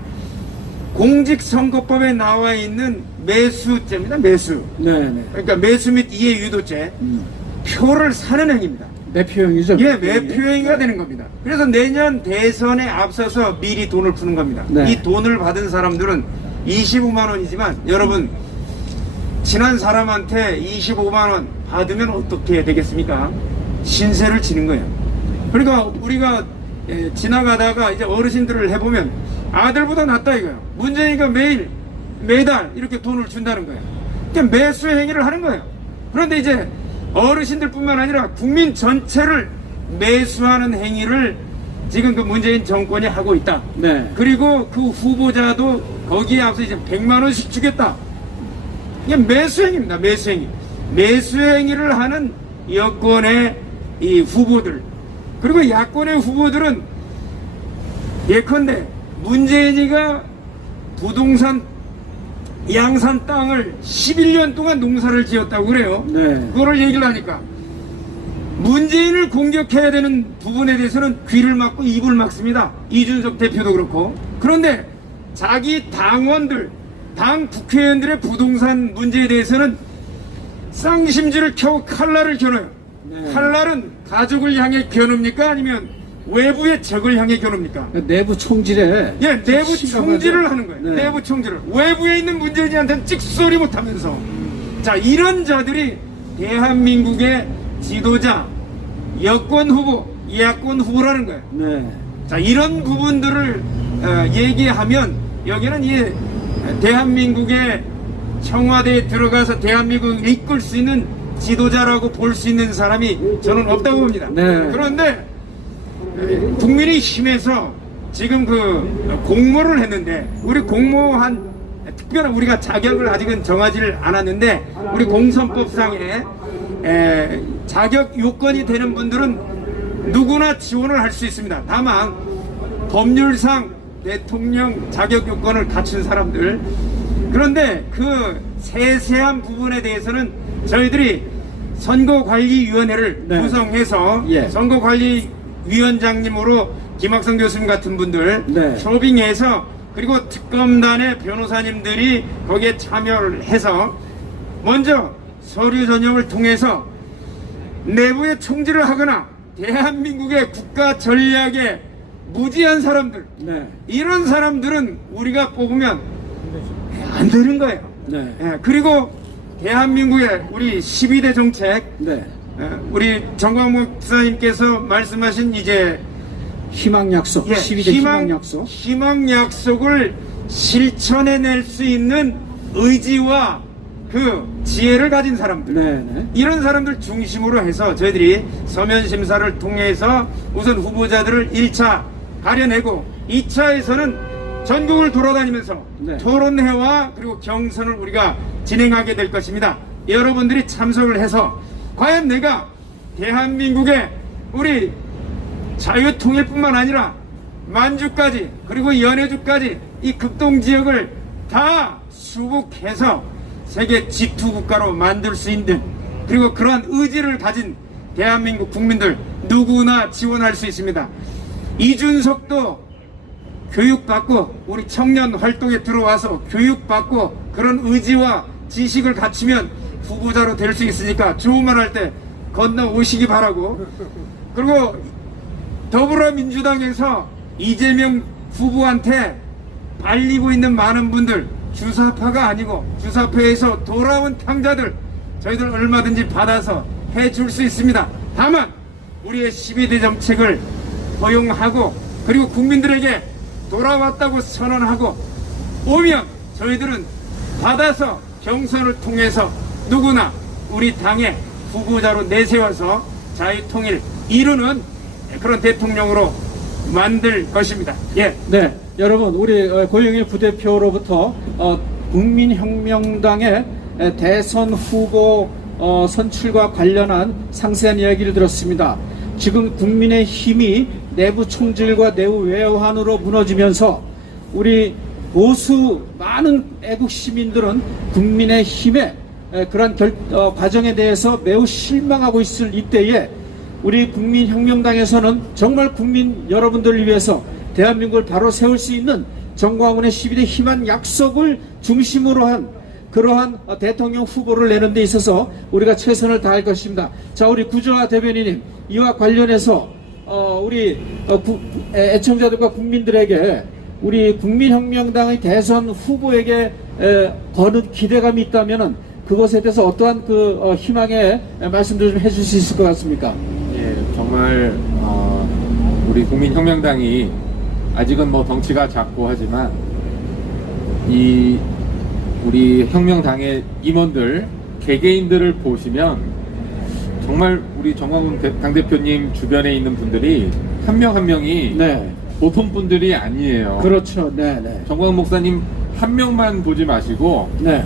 공직선거법에 나와 있는 매수죄입니다. 매수. 네. 네. 그러니까 매수 및 이해 유도죄. 표를 사는 행위입니다. 매표형이죠. 예, 매표행위가 되는 겁니다. 그래서 내년 대선에 앞서서 미리 돈을 푸는 겁니다. 네. 이 돈을 받은 사람들은 25만 원이지만 여러분 지난 사람한테 25만 원 받으면 어떻게 되겠습니까? 신세를 지는 거예요. 그러니까 우리가 지나가다가 이제 어르신들을 해보면 아들보다 낫다 이거예요. 문재인이가 매달 이렇게 돈을 준다는 거예요. 그러니까 매수 행위를 하는 거예요. 그런데 이제 어르신들뿐만 아니라 국민 전체를 매수하는 행위를 지금 그 문재인 정권이 하고 있다. 네. 그리고 그 후보자도 거기에 앞서 이제 100만 원씩 주겠다. 이게 매수행위입니다. 매수행위. 매수행위를 하는 여권의 이 후보들, 그리고 야권의 후보들은 예컨대 문재인이가 부동산 양산 땅을 11년 동안 농사를 지었다고 그래요. 네. 그거를 얘기를 하니까 문재인을 공격해야 되는 부분에 대해서는 귀를 막고 입을 막습니다. 이준석 대표도 그렇고. 그런데 자기 당원들, 당 국회의원들의 부동산 문제에 대해서는 쌍심지를 켜고 칼날을 겨눠요. 네. 칼날은 가족을 향해 겨눕니까? 아니면 외부의 적을 향해 겨눕니까? 내부 총질에 예, 내부 심각하죠. 총질을 하는 거예요. 네. 내부 총질을. 외부에 있는 문재인한테는 찍소리 못하면서. 자, 이런 자들이 대한민국의 지도자, 여권 후보, 야권 후보라는 거예요. 네. 자, 이런 부분들을 얘기하면 여기는 이 대한민국의 청와대에 들어가서 대한민국을 이끌 수 있는 지도자라고 볼 수 있는 사람이 저는 없다고 봅니다. 네. 그런데 국민의힘에서 지금 그 공모를 했는데 우리 공모한 특별한 우리가 자격을 아직은 정하지를 않았는데 우리 공선법상에 자격 요건이 되는 분들은 누구나 지원을 할 수 있습니다. 다만 법률상 대통령 자격 요건을 갖춘 사람들, 그런데 그 세세한 부분에 대해서는 저희들이 선거관리위원회를 네. 구성해서 예. 선거관리위원장님으로 김학성 교수님 같은 분들 네. 초빙해서 그리고 특검단의 변호사님들이 거기에 참여를 해서 먼저 서류 전형을 통해서 내부에 총질을 하거나 대한민국의 국가 전략에 무지한 사람들, 네. 이런 사람들은 우리가 뽑으면 안 되는 거예요. 네. 예, 그리고 대한민국의 우리 12대 정책, 네. 우리 정광 목사님께서 말씀하신 이제 희망 약속, 예, 12대 희망 약속. 희망 약속을 실천해낼 수 있는 의지와 그 지혜를 가진 사람들, 네, 네. 이런 사람들 중심으로 해서 저희들이 서면 심사를 통해서 우선 후보자들을 1차 가려내고 2차에서는 전국을 돌아다니면서 네. 토론회와 그리고 경선을 우리가 진행하게 될 것입니다. 여러분들이 참석을 해서 과연 내가 대한민국의 우리 자유통일뿐만 아니라 만주까지 그리고 연해주까지 이 극동지역을 다 수복해서 세계 G2 국가로 만들 수 있는, 그리고 그러한 의지를 가진 대한민국 국민들 누구나 지원할 수 있습니다. 이준석도 교육받고 우리 청년 활동에 들어와서 교육받고 그런 의지와 지식을 갖추면 후보자로 될 수 있으니까 좋은 말 할 때 건너오시기 바라고. 그리고 더불어민주당에서 이재명 후보한테 발리고 있는 많은 분들, 주사파가 아니고 주사파에서 돌아온 탕자들, 저희들 얼마든지 받아서 해줄 수 있습니다. 다만 우리의 12대 정책을 허용하고 그리고 국민들에게 돌아왔다고 선언하고 오면 저희들은 받아서 경선을 통해서 누구나 우리 당의 후보자로 내세워서 자유통일 이루는 그런 대통령으로 만들 것입니다. 예. 네, 여러분, 우리 고영일 부대표로부터 국민혁명당의 대선 후보 선출과 관련한 상세한 이야기를 들었습니다. 지금 국민의힘이 내부 총질과 내부 외환으로 무너지면서 우리 보수 많은 애국 시민들은 국민의힘의 그런 과정에 대해서 매우 실망하고 있을 이때에 우리 국민혁명당에서는 정말 국민 여러분들을 위해서 대한민국을 바로 세울 수 있는 정광훈의 12대 희망 약속을 중심으로 한 그러한 대통령 후보를 내는 데 있어서 우리가 최선을 다할 것입니다. 자, 우리 구조화 대변인님, 이와 관련해서 우리 애청자들과 국민들에게 우리 국민혁명당의 대선 후보에게 거는 기대감이 있다면은 그것에 대해서 어떠한 그 희망의 말씀도 좀 해줄 수 있을 것 같습니까? 예, 정말 우리 국민혁명당이 아직은 뭐 덩치가 작고 하지만 이 우리 혁명당의 임원들 개개인들을 보시면 정말 우리 정광훈 당대표님 주변에 있는 분들이 한 명 한 명이 네. 보통 분들이 아니에요. 그렇죠. 네, 네. 정광훈 목사님 한 명만 보지 마시고 네.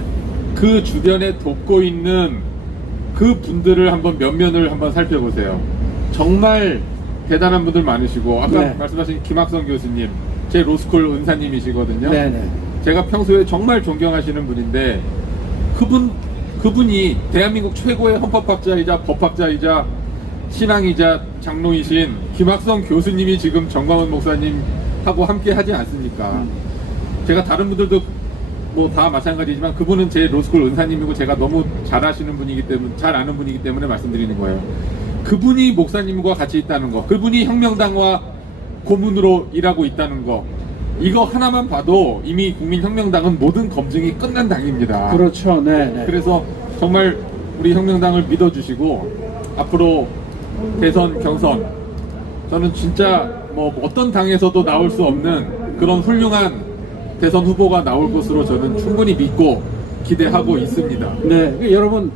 그 주변에 돕고 있는 그 분들을 한번 면면을 한번 살펴보세요. 정말 대단한 분들 많으시고 아까 네. 말씀하신 김학성 교수님, 제 로스쿨 은사님이시거든요. 네네. 제가 평소에 정말 존경하시는 분인데 그분이 대한민국 최고의 헌법학자이자 법학자이자 신앙이자 장로이신 김학성 교수님이 지금 정광훈 목사님하고 함께 하지 않습니까? 제가 다른 분들도 뭐 다 마찬가지지만 그분은 제 로스쿨 은사님이고 제가 너무 잘 아시는 분이기 때문에 잘 아는 분이기 때문에 말씀드리는 거예요. 그분이 목사님과 같이 있다는 거, 그분이 혁명당과 고문으로 일하고 있다는 거, 이거 하나만 봐도 이미 국민혁명당은 모든 검증이 끝난 당입니다. 그렇죠. 네네. 그래서 정말 우리 혁명당을 믿어주시고 앞으로 대선 경선 저는 진짜 뭐 어떤 당에서도 나올 수 없는 그런 훌륭한 대선 후보가 나올 것으로 저는 충분히 믿고 기대하고 있습니다. 네, 여러분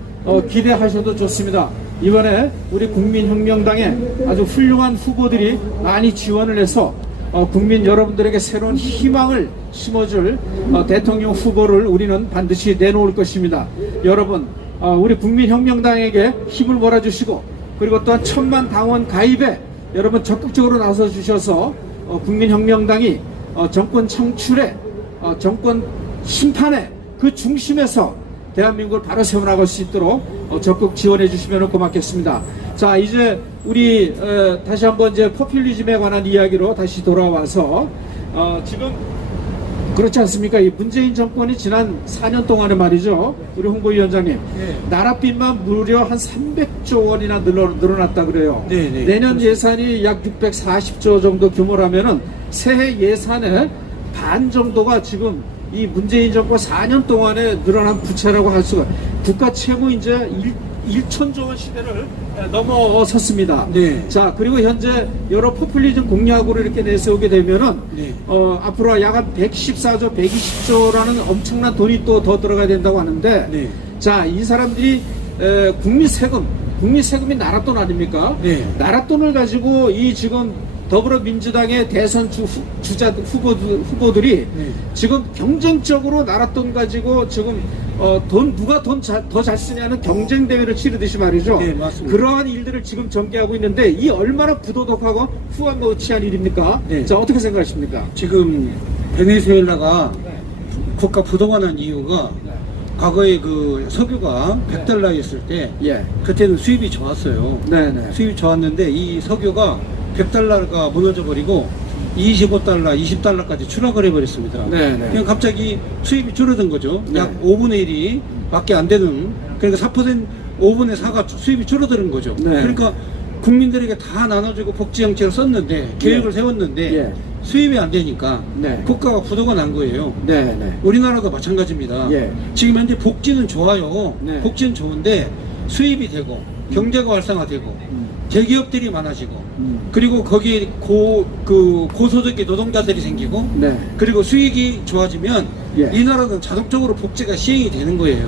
기대하셔도 좋습니다. 이번에 우리 국민혁명당에 아주 훌륭한 후보들이 많이 지원을 해서 국민 여러분들에게 새로운 희망을 심어줄 대통령 후보를 우리는 반드시 내놓을 것입니다. 여러분 우리 국민혁명당에게 힘을 몰아주시고 그리고 또한 1000만 당원 가입에 여러분 적극적으로 나서 주셔서 국민혁명당이 정권 창출에 정권 심판의 그 중심에서 대한민국을 바로 세워나갈 수 있도록 적극 지원해 주시면 고맙겠습니다. 자, 이제 우리 다시 한번 이제 포퓰리즘에 관한 이야기로 다시 돌아와서 지금 그렇지 않습니까? 이 문재인 정권이 지난 4년 동안에 말이죠. 우리 홍보위원장님, 나라빚만 무려 한 300조 원이나 늘어났다 그래요. 내년 예산이 약 640조 정도 규모라면은 새해 예산의 반 정도가 지금 이 문재인 정권 4년 동안에 늘어난 부채라고 할 수가, 국가 채무 이제 1천조 원 시대를 넘어섰습니다. 네. 자, 그리고 현재 여러 포퓰리즘 공약으로 이렇게 내세우게 되면은 앞으로 약 한 114조, 120조라는 엄청난 돈이 또 더 들어가야 된다고 하는데, 네. 자, 이 사람들이 국민 세금이 나라 돈 아닙니까? 네. 나라 돈을 가지고 이 지금 더불어민주당의 대선 주자 후보들이 지금 경쟁적으로 나라 돈 가지고 지금 누가 돈 더 잘 쓰냐는 경쟁 대회를 치르듯이 말이죠. 네, 맞습니다. 그러한 일들을 지금 전개하고 있는데 이 얼마나 부도덕하고 후한무치한 일입니까? 네. 자, 어떻게 생각하십니까? 지금 베네수엘라가 국가 부도가 이유가 과거에 그 석유가 100달러였을 때 그때는 수입이 좋았어요. 네네. 수입이 좋았는데 이 석유가 100달러가 무너져 버리고 25달러, 20달러까지 추락을 해버렸습니다. 네네. 그냥 갑자기 수입이 줄어든 거죠. 네. 약 5분의 1이 밖에 안 되는, 그러니까 4%, 5분의 4가 수입이 줄어드는 거죠. 네. 그러니까 국민들에게 다 나눠주고 복지 정책을 썼는데, 계획을 세웠는데, 수입이 안 되니까 국가가 부도가 난 거예요. 우리나라도 마찬가지입니다. 지금 현재 복지는 좋아요. 복지는 좋은데 수입이 되고 경제가 활성화되고 대기업들이 많아지고 그리고 거기에 고소득의 노동자들이 생기고 그리고 수익이 좋아지면 이 나라는 자동적으로 복지가 시행이 되는 거예요.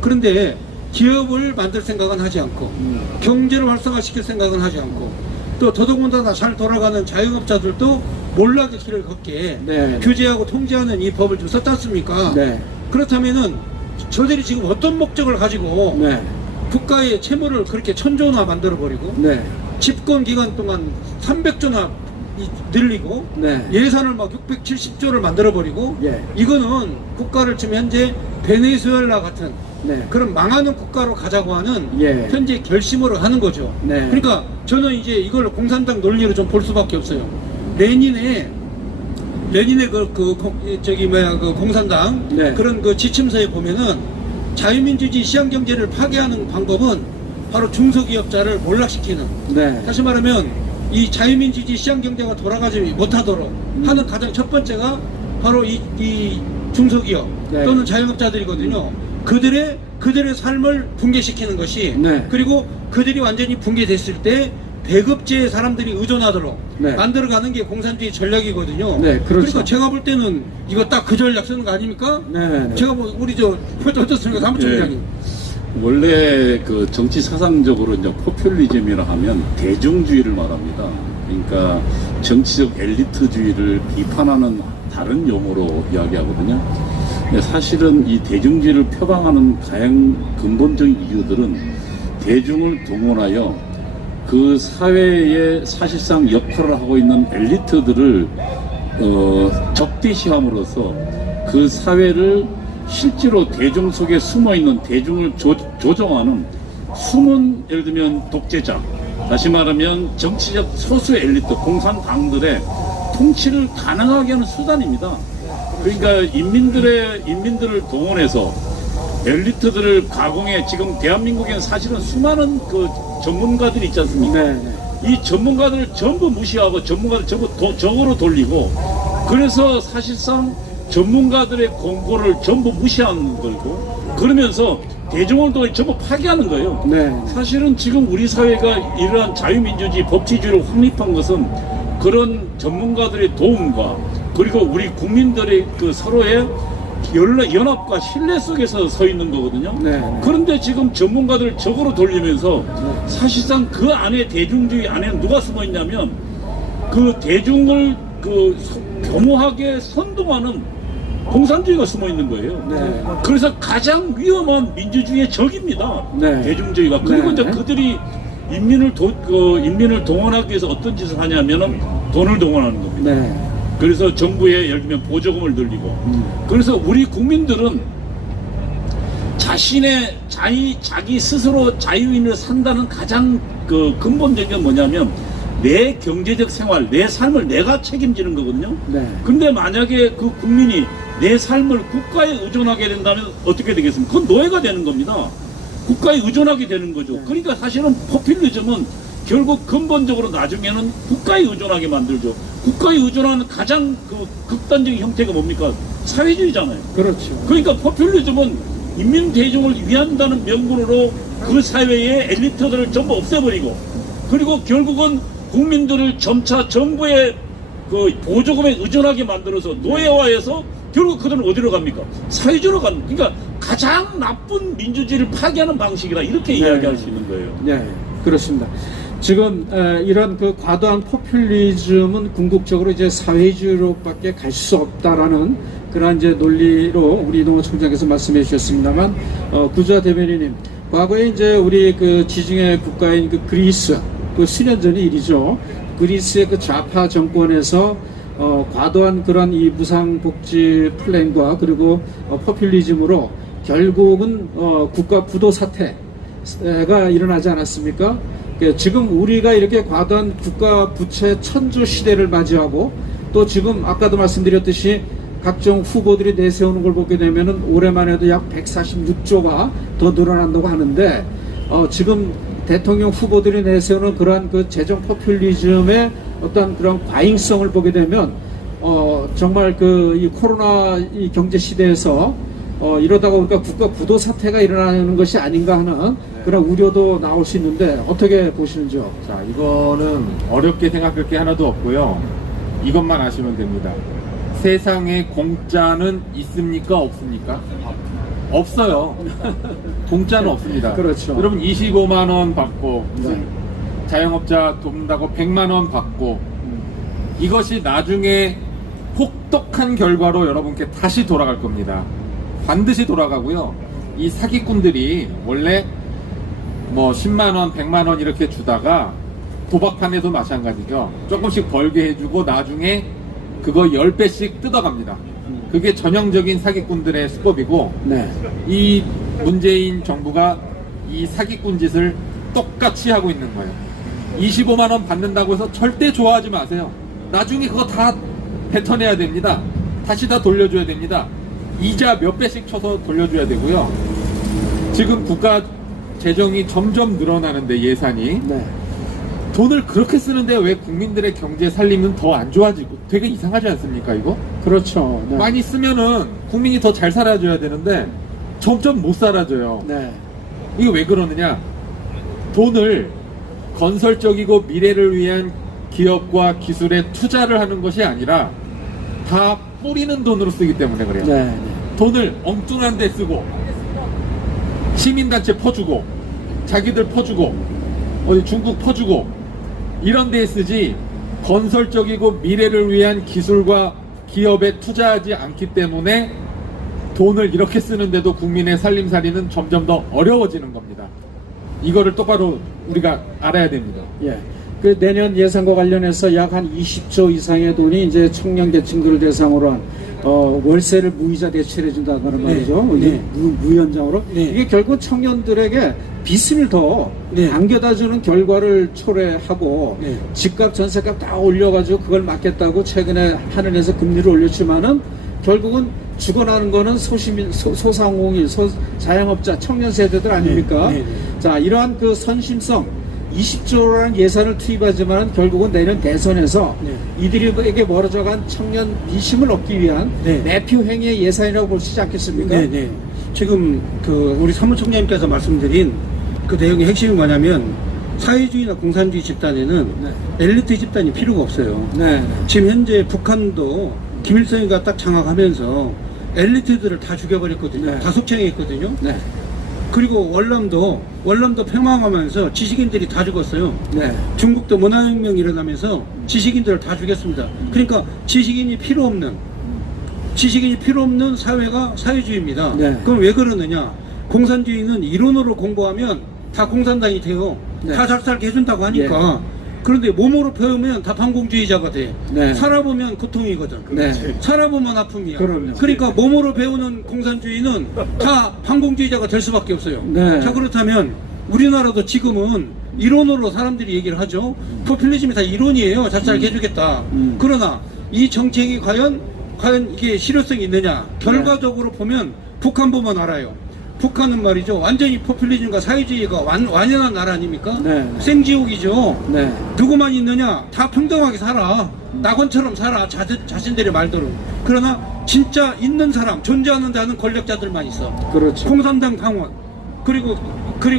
그런데 기업을 만들 생각은 하지 않고 경제를 활성화시킬 생각은 하지 않고 또 더더군다나 잘 돌아가는 자영업자들도 몰락의 길을 걷게 규제하고 통제하는 이 법을 좀 썼지 않습니까? 그렇다면은 저들이 지금 어떤 목적을 가지고 국가의 채무를 그렇게 1000조나 만들어버리고 집권 기간 동안 300조나 늘리고 예산을 막 670조를 만들어버리고 이거는 국가를 지금 현재 베네수엘라 같은 그런 망하는 국가로 가자고 하는 현재 결심으로 하는 거죠. 그러니까 저는 이제 이걸 공산당 논리로 좀 볼 수밖에 없어요. 레닌의 그 공산당 그런 그 지침서에 보면은 자유민주주의 시장경제를 파괴하는 방법은 바로 중소기업자를 몰락시키는, 다시 말하면 이 자유민주주의 시장경제가 돌아가지 못하도록 하는 가장 첫 번째가 바로 이 중소기업 또는 자영업자들이거든요. 그들의 삶을 붕괴시키는 것이 그리고 그들이 완전히 붕괴됐을 때 배급제에 사람들이 의존하도록 만들어가는 게 공산주의 전략이거든요. 그러니까 제가 볼 때는 이거 딱 그 전략 쓰는 거 아닙니까? 제가 뭐 우리 어떻습니까, 사무총장님? 원래 그 정치 사상적으로 이제 포퓰리즘이라 하면 대중주의를 말합니다. 그러니까 정치적 엘리트주의를 비판하는 다른 용어로 이야기하거든요. 근데 사실은 이 대중주의를 표방하는 가장 근본적인 이유들은 대중을 동원하여 그 사회에 사실상 역할을 하고 있는 엘리트들을 적대시함으로써 그 사회를 실제로 대중 속에 숨어 있는 대중을 조정하는 숨은 예를 들면 독재자, 다시 말하면 정치적 소수 엘리트, 공산당들의 통치를 가능하게 하는 수단입니다. 그러니까 인민들을 동원해서 엘리트들을 가공해 지금 대한민국에는 사실은 수많은 그 전문가들이 있지 않습니까? 네, 네. 이 전문가들을 전부 무시하고 전문가들 전부 적으로 돌리고 그래서 사실상 전문가들의 공고를 전부 무시하는 거고 그러면서 대중을 또 전부 파괴하는 거예요. 네. 사실은 지금 우리 사회가 이러한 자유민주주의 법치주의를 확립한 것은 그런 전문가들의 도움과 그리고 우리 국민들의 그 서로의 연합과 신뢰 속에서 서 있는 거거든요. 네. 그런데 지금 전문가들을 적으로 돌리면서 사실상 그 안에 대중주의 안에는 누가 숨어 있냐면 그 대중을 그 교모하게 선동하는 공산주의가 숨어 있는 거예요. 네. 그래서 가장 위험한 민주주의의 적입니다. 네. 대중주의가. 그리고 네. 이제 그들이 인민을 동원하기 위해서 어떤 짓을 하냐면은 돈을 동원하는 겁니다. 네. 그래서 정부에 예를 들면 보조금을 늘리고 그래서 우리 국민들은 자기 스스로 자유인을 산다는 가장 그 근본적인 건 뭐냐면 내 경제적 생활, 내 삶을 내가 책임지는 거거든요. 네. 근데 만약에 그 국민이 내 삶을 국가에 의존하게 된다면 어떻게 되겠습니까? 그건 노예가 되는 겁니다. 국가에 의존하게 되는 거죠. 그러니까 사실은 포퓰리즘은 결국 근본적으로 나중에는 국가에 의존하게 만들죠. 국가에 의존하는 가장 그 극단적인 형태가 뭡니까? 사회주의잖아요. 그렇죠. 그러니까 포퓰리즘은 인민 대중을 위한다는 명분으로 그 사회의 엘리트들을 전부 없애버리고 그리고 결국은 국민들을 점차 정부의 그 보조금에 의존하게 만들어서 노예화해서 결국 그들은 어디로 갑니까? 사회주의로 가는. 그러니까 가장 나쁜 민주주의를 파괴하는 방식이라 이렇게 이야기할 수 있는 거예요. 네, 그렇습니다. 지금 이런 그 과도한 포퓰리즘은 궁극적으로 이제 사회주의로밖에 갈 수 없다라는 그런 이제 논리로 우리 이동호 총장께서 말씀해 주셨습니다만, 구자 대변인님, 과거에 이제 우리 그 지중해 국가인 그 그리스, 그 수년 전의 일이죠. 그리스의 그 좌파 정권에서 과도한 그런 이 무상복지 플랜과 그리고 포퓰리즘으로 결국은 국가 부도 사태가 일어나지 않았습니까? 지금 우리가 이렇게 과도한 국가 부채 천조 시대를 맞이하고 또 지금 아까도 말씀드렸듯이 각종 후보들이 내세우는 걸 보게 되면은 올해만 해도 약 146조가 더 늘어난다고 하는데 지금 대통령 후보들이 내세우는 그러한 그 재정 포퓰리즘의 어떤 그런 과잉성을 보게 되면 정말 그 이 코로나 이 경제 시대에서 이러다가 우리가 국가 부도 사태가 일어나는 것이 아닌가 하는 그런 우려도 나올 수 있는데 어떻게 보시는지요? 자, 이거는 어렵게 생각할 게 하나도 없고요. 이것만 아시면 됩니다. 세상에 공짜는 있습니까? 없습니까? 없어요. 공짜는 없습니다. 그렇죠. 여러분 25만 원 받고 무슨 자영업자 돕는다고 100만 원 받고 이것이 나중에 혹독한 결과로 여러분께 다시 돌아갈 겁니다. 반드시 돌아가고요. 이 사기꾼들이 원래 뭐 10만 원, 100만 원 이렇게 주다가 도박판에도 마찬가지죠. 조금씩 벌게 해주고 나중에 그거 10배씩 뜯어갑니다. 그게 전형적인 사기꾼들의 수법이고 네. 이 문재인 정부가 이 사기꾼 짓을 똑같이 하고 있는 거예요. 25만 원 받는다고 해서 절대 좋아하지 마세요. 나중에 그거 다 뱉어내야 됩니다. 다시 다 돌려줘야 됩니다. 이자 몇 배씩 쳐서 돌려줘야 되고요. 지금 국가 재정이 점점 늘어나는데 예산이 네. 돈을 그렇게 쓰는데 왜 국민들의 경제 살림은 더 안 좋아지고 되게 이상하지 않습니까 이거? 그렇죠. 네. 많이 쓰면은 국민이 더 잘 살아줘야 되는데 점점 못 살아줘요. 네. 이게 왜 그러느냐? 돈을 건설적이고 미래를 위한 기업과 기술에 투자를 하는 것이 아니라 다 뿌리는 돈으로 쓰기 때문에 그래요. 네. 네. 돈을 엉뚱한 데 쓰고 시민단체 퍼주고 자기들 퍼주고 어디 중국 퍼주고 이런 데에 쓰지 건설적이고 미래를 위한 기술과 기업에 투자하지 않기 때문에 돈을 이렇게 쓰는데도 국민의 살림살이는 점점 더 어려워지는 겁니다. 이거를 똑바로 우리가 알아야 됩니다. 예. 그 내년 예산과 관련해서 약 한 20조 이상의 돈이 이제 청년 계층들을 대상으로 한 월세를 무이자 대출해 준다는 말이죠. 네. 무연장으로. 네. 이게 결국 청년들에게 빚을 더 네. 안겨다 주는 결과를 초래하고 네. 집값 전세값 다 올려가지고 그걸 막겠다고 최근에 한은에서 금리를 올렸지만은 결국은 죽어나는 거는 소시민, 소상공인, 자영업자, 청년 세대들 아닙니까? 네. 네. 자, 이러한 그 선심성 20조라는 예산을 투입하지만 결국은 내년 대선에서 네. 이들에게 멀어져간 청년 민심을 얻기 위한 네. 매표 행위의 예산이라고 볼 수 있지 않겠습니까? 네네. 지금 그 우리 사무총장님께서 말씀드린 그 내용의 핵심이 뭐냐면 사회주의나 공산주의 집단에는 엘리트 집단이 필요가 없어요. 네. 지금 현재 북한도 김일성이가 딱 장악하면서 엘리트들을 다 죽여버렸거든요. 네. 다 속창했거든요. 네. 그리고 월남도 폐망하면서 지식인들이 다 죽었어요. 네. 중국도 문화혁명이 일어나면서 지식인들을 다 죽였습니다. 그러니까 지식인이 필요 없는 사회가 사회주의입니다. 네. 그럼 왜 그러느냐? 공산주의는 이론으로 공부하면 다 공산당이 돼요. 네. 다 잘 살게 해준다고 하니까. 그런데 몸으로 배우면 다 반공주의자가 돼. 네. 살아보면 고통이거든. 네. 살아보면 아픔이야. 그럼요. 그러니까 몸으로 배우는 공산주의는 다 반공주의자가 될 수밖에 없어요. 네. 자, 그렇다면 우리나라도 지금은 이론으로 사람들이 얘기를 하죠. 포퓰리즘이 다 이론이에요. 잘 살게 해주겠다. 그러나 이 정책이 과연 이게 실효성이 있느냐? 결과적으로 보면 북한 보면 알아요. 북한은 말이죠. 완전히 포퓰리즘과 사회주의가 완연한 나라 아닙니까? 네. 생지옥이죠. 네. 누구만 있느냐? 다 평등하게 살아. 낙원처럼 살아. 자신들의 말대로. 그러나 진짜 있는 사람, 존재하는 자는 권력자들만 있어. 그렇죠. 공산당 당원, 그리고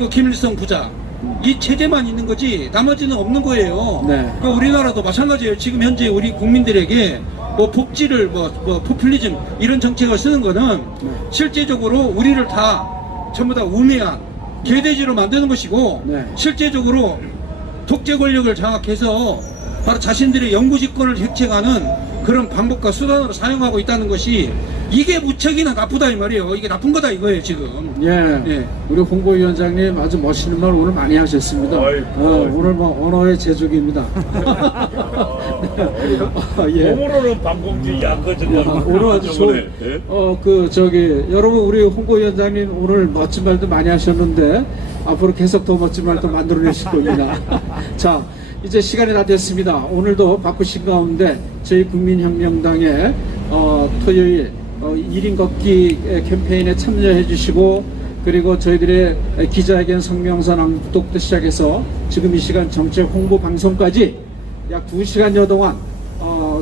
김일성 부자. 이 체제만 있는 거지 나머지는 없는 거예요. 네. 그러니까 우리나라도 마찬가지예요. 지금 현재 우리 국민들에게 뭐 복지를 뭐 포퓰리즘 이런 정책을 쓰는 거는 실제적으로 우리를 다 전부 다 우매한 개돼지로 만드는 것이고 네. 실제적으로 독재 권력을 장악해서 바로 자신들의 영구집권을 획책하는 그런 방법과 수단으로 사용하고 있다는 것이 이게 무척이나 나쁘다 이 말이에요. 이게 나쁜 거다 이거예요 지금. 예. 예. 우리 홍보위원장님 아주 멋있는 말 오늘 많이 하셨습니다. 오늘 뭐 언어의 제조기입니다. 예. 몸으로는 반공주의 약거든. 오늘 아주 좋은, 여러분, 우리 홍보위원장님 오늘 멋진 말도 많이 하셨는데, 앞으로 계속 더 멋진 말도 만들어내실 겁니다. 자, 이제 시간이 다 됐습니다. 오늘도 바쁘신 가운데, 저희 국민혁명당의, 토요일, 1인 걷기 캠페인에 참여해 주시고, 그리고 저희들의 기자회견 성명서 낭독부터 시작해서 지금 이 시간 정책 홍보 방송까지 약 2시간여 동안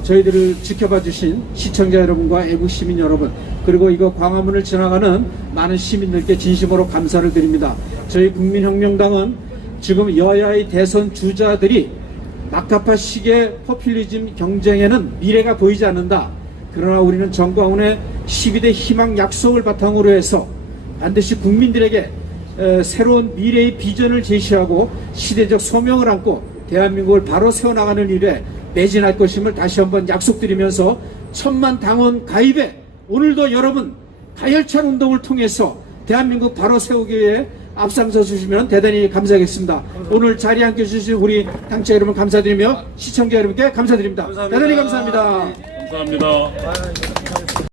저희들을 지켜봐 주신 시청자 여러분과 애국 시민 여러분, 그리고 이거 광화문을 지나가는 많은 시민들께 진심으로 감사를 드립니다. 저희 국민혁명당은 지금 여야의 대선 주자들이 막타파식의 포퓰리즘 경쟁에는 미래가 보이지 않는다. 그러나 우리는 정광훈의 12대 희망 약속을 바탕으로 해서 반드시 국민들에게 새로운 미래의 비전을 제시하고 시대적 소명을 안고 대한민국을 바로 세워나가는 일에 매진할 것임을 다시 한번 약속드리면서 1000만 당원 가입에 오늘도 여러분 가열찬 운동을 통해서 대한민국 바로 세우기 위해 앞장서 주시면 대단히 감사하겠습니다. 오늘 자리에 함께 해주신 우리 당체 여러분 감사드리며 시청자 여러분께 감사드립니다. 감사합니다. 대단히 감사합니다. 감사합니다.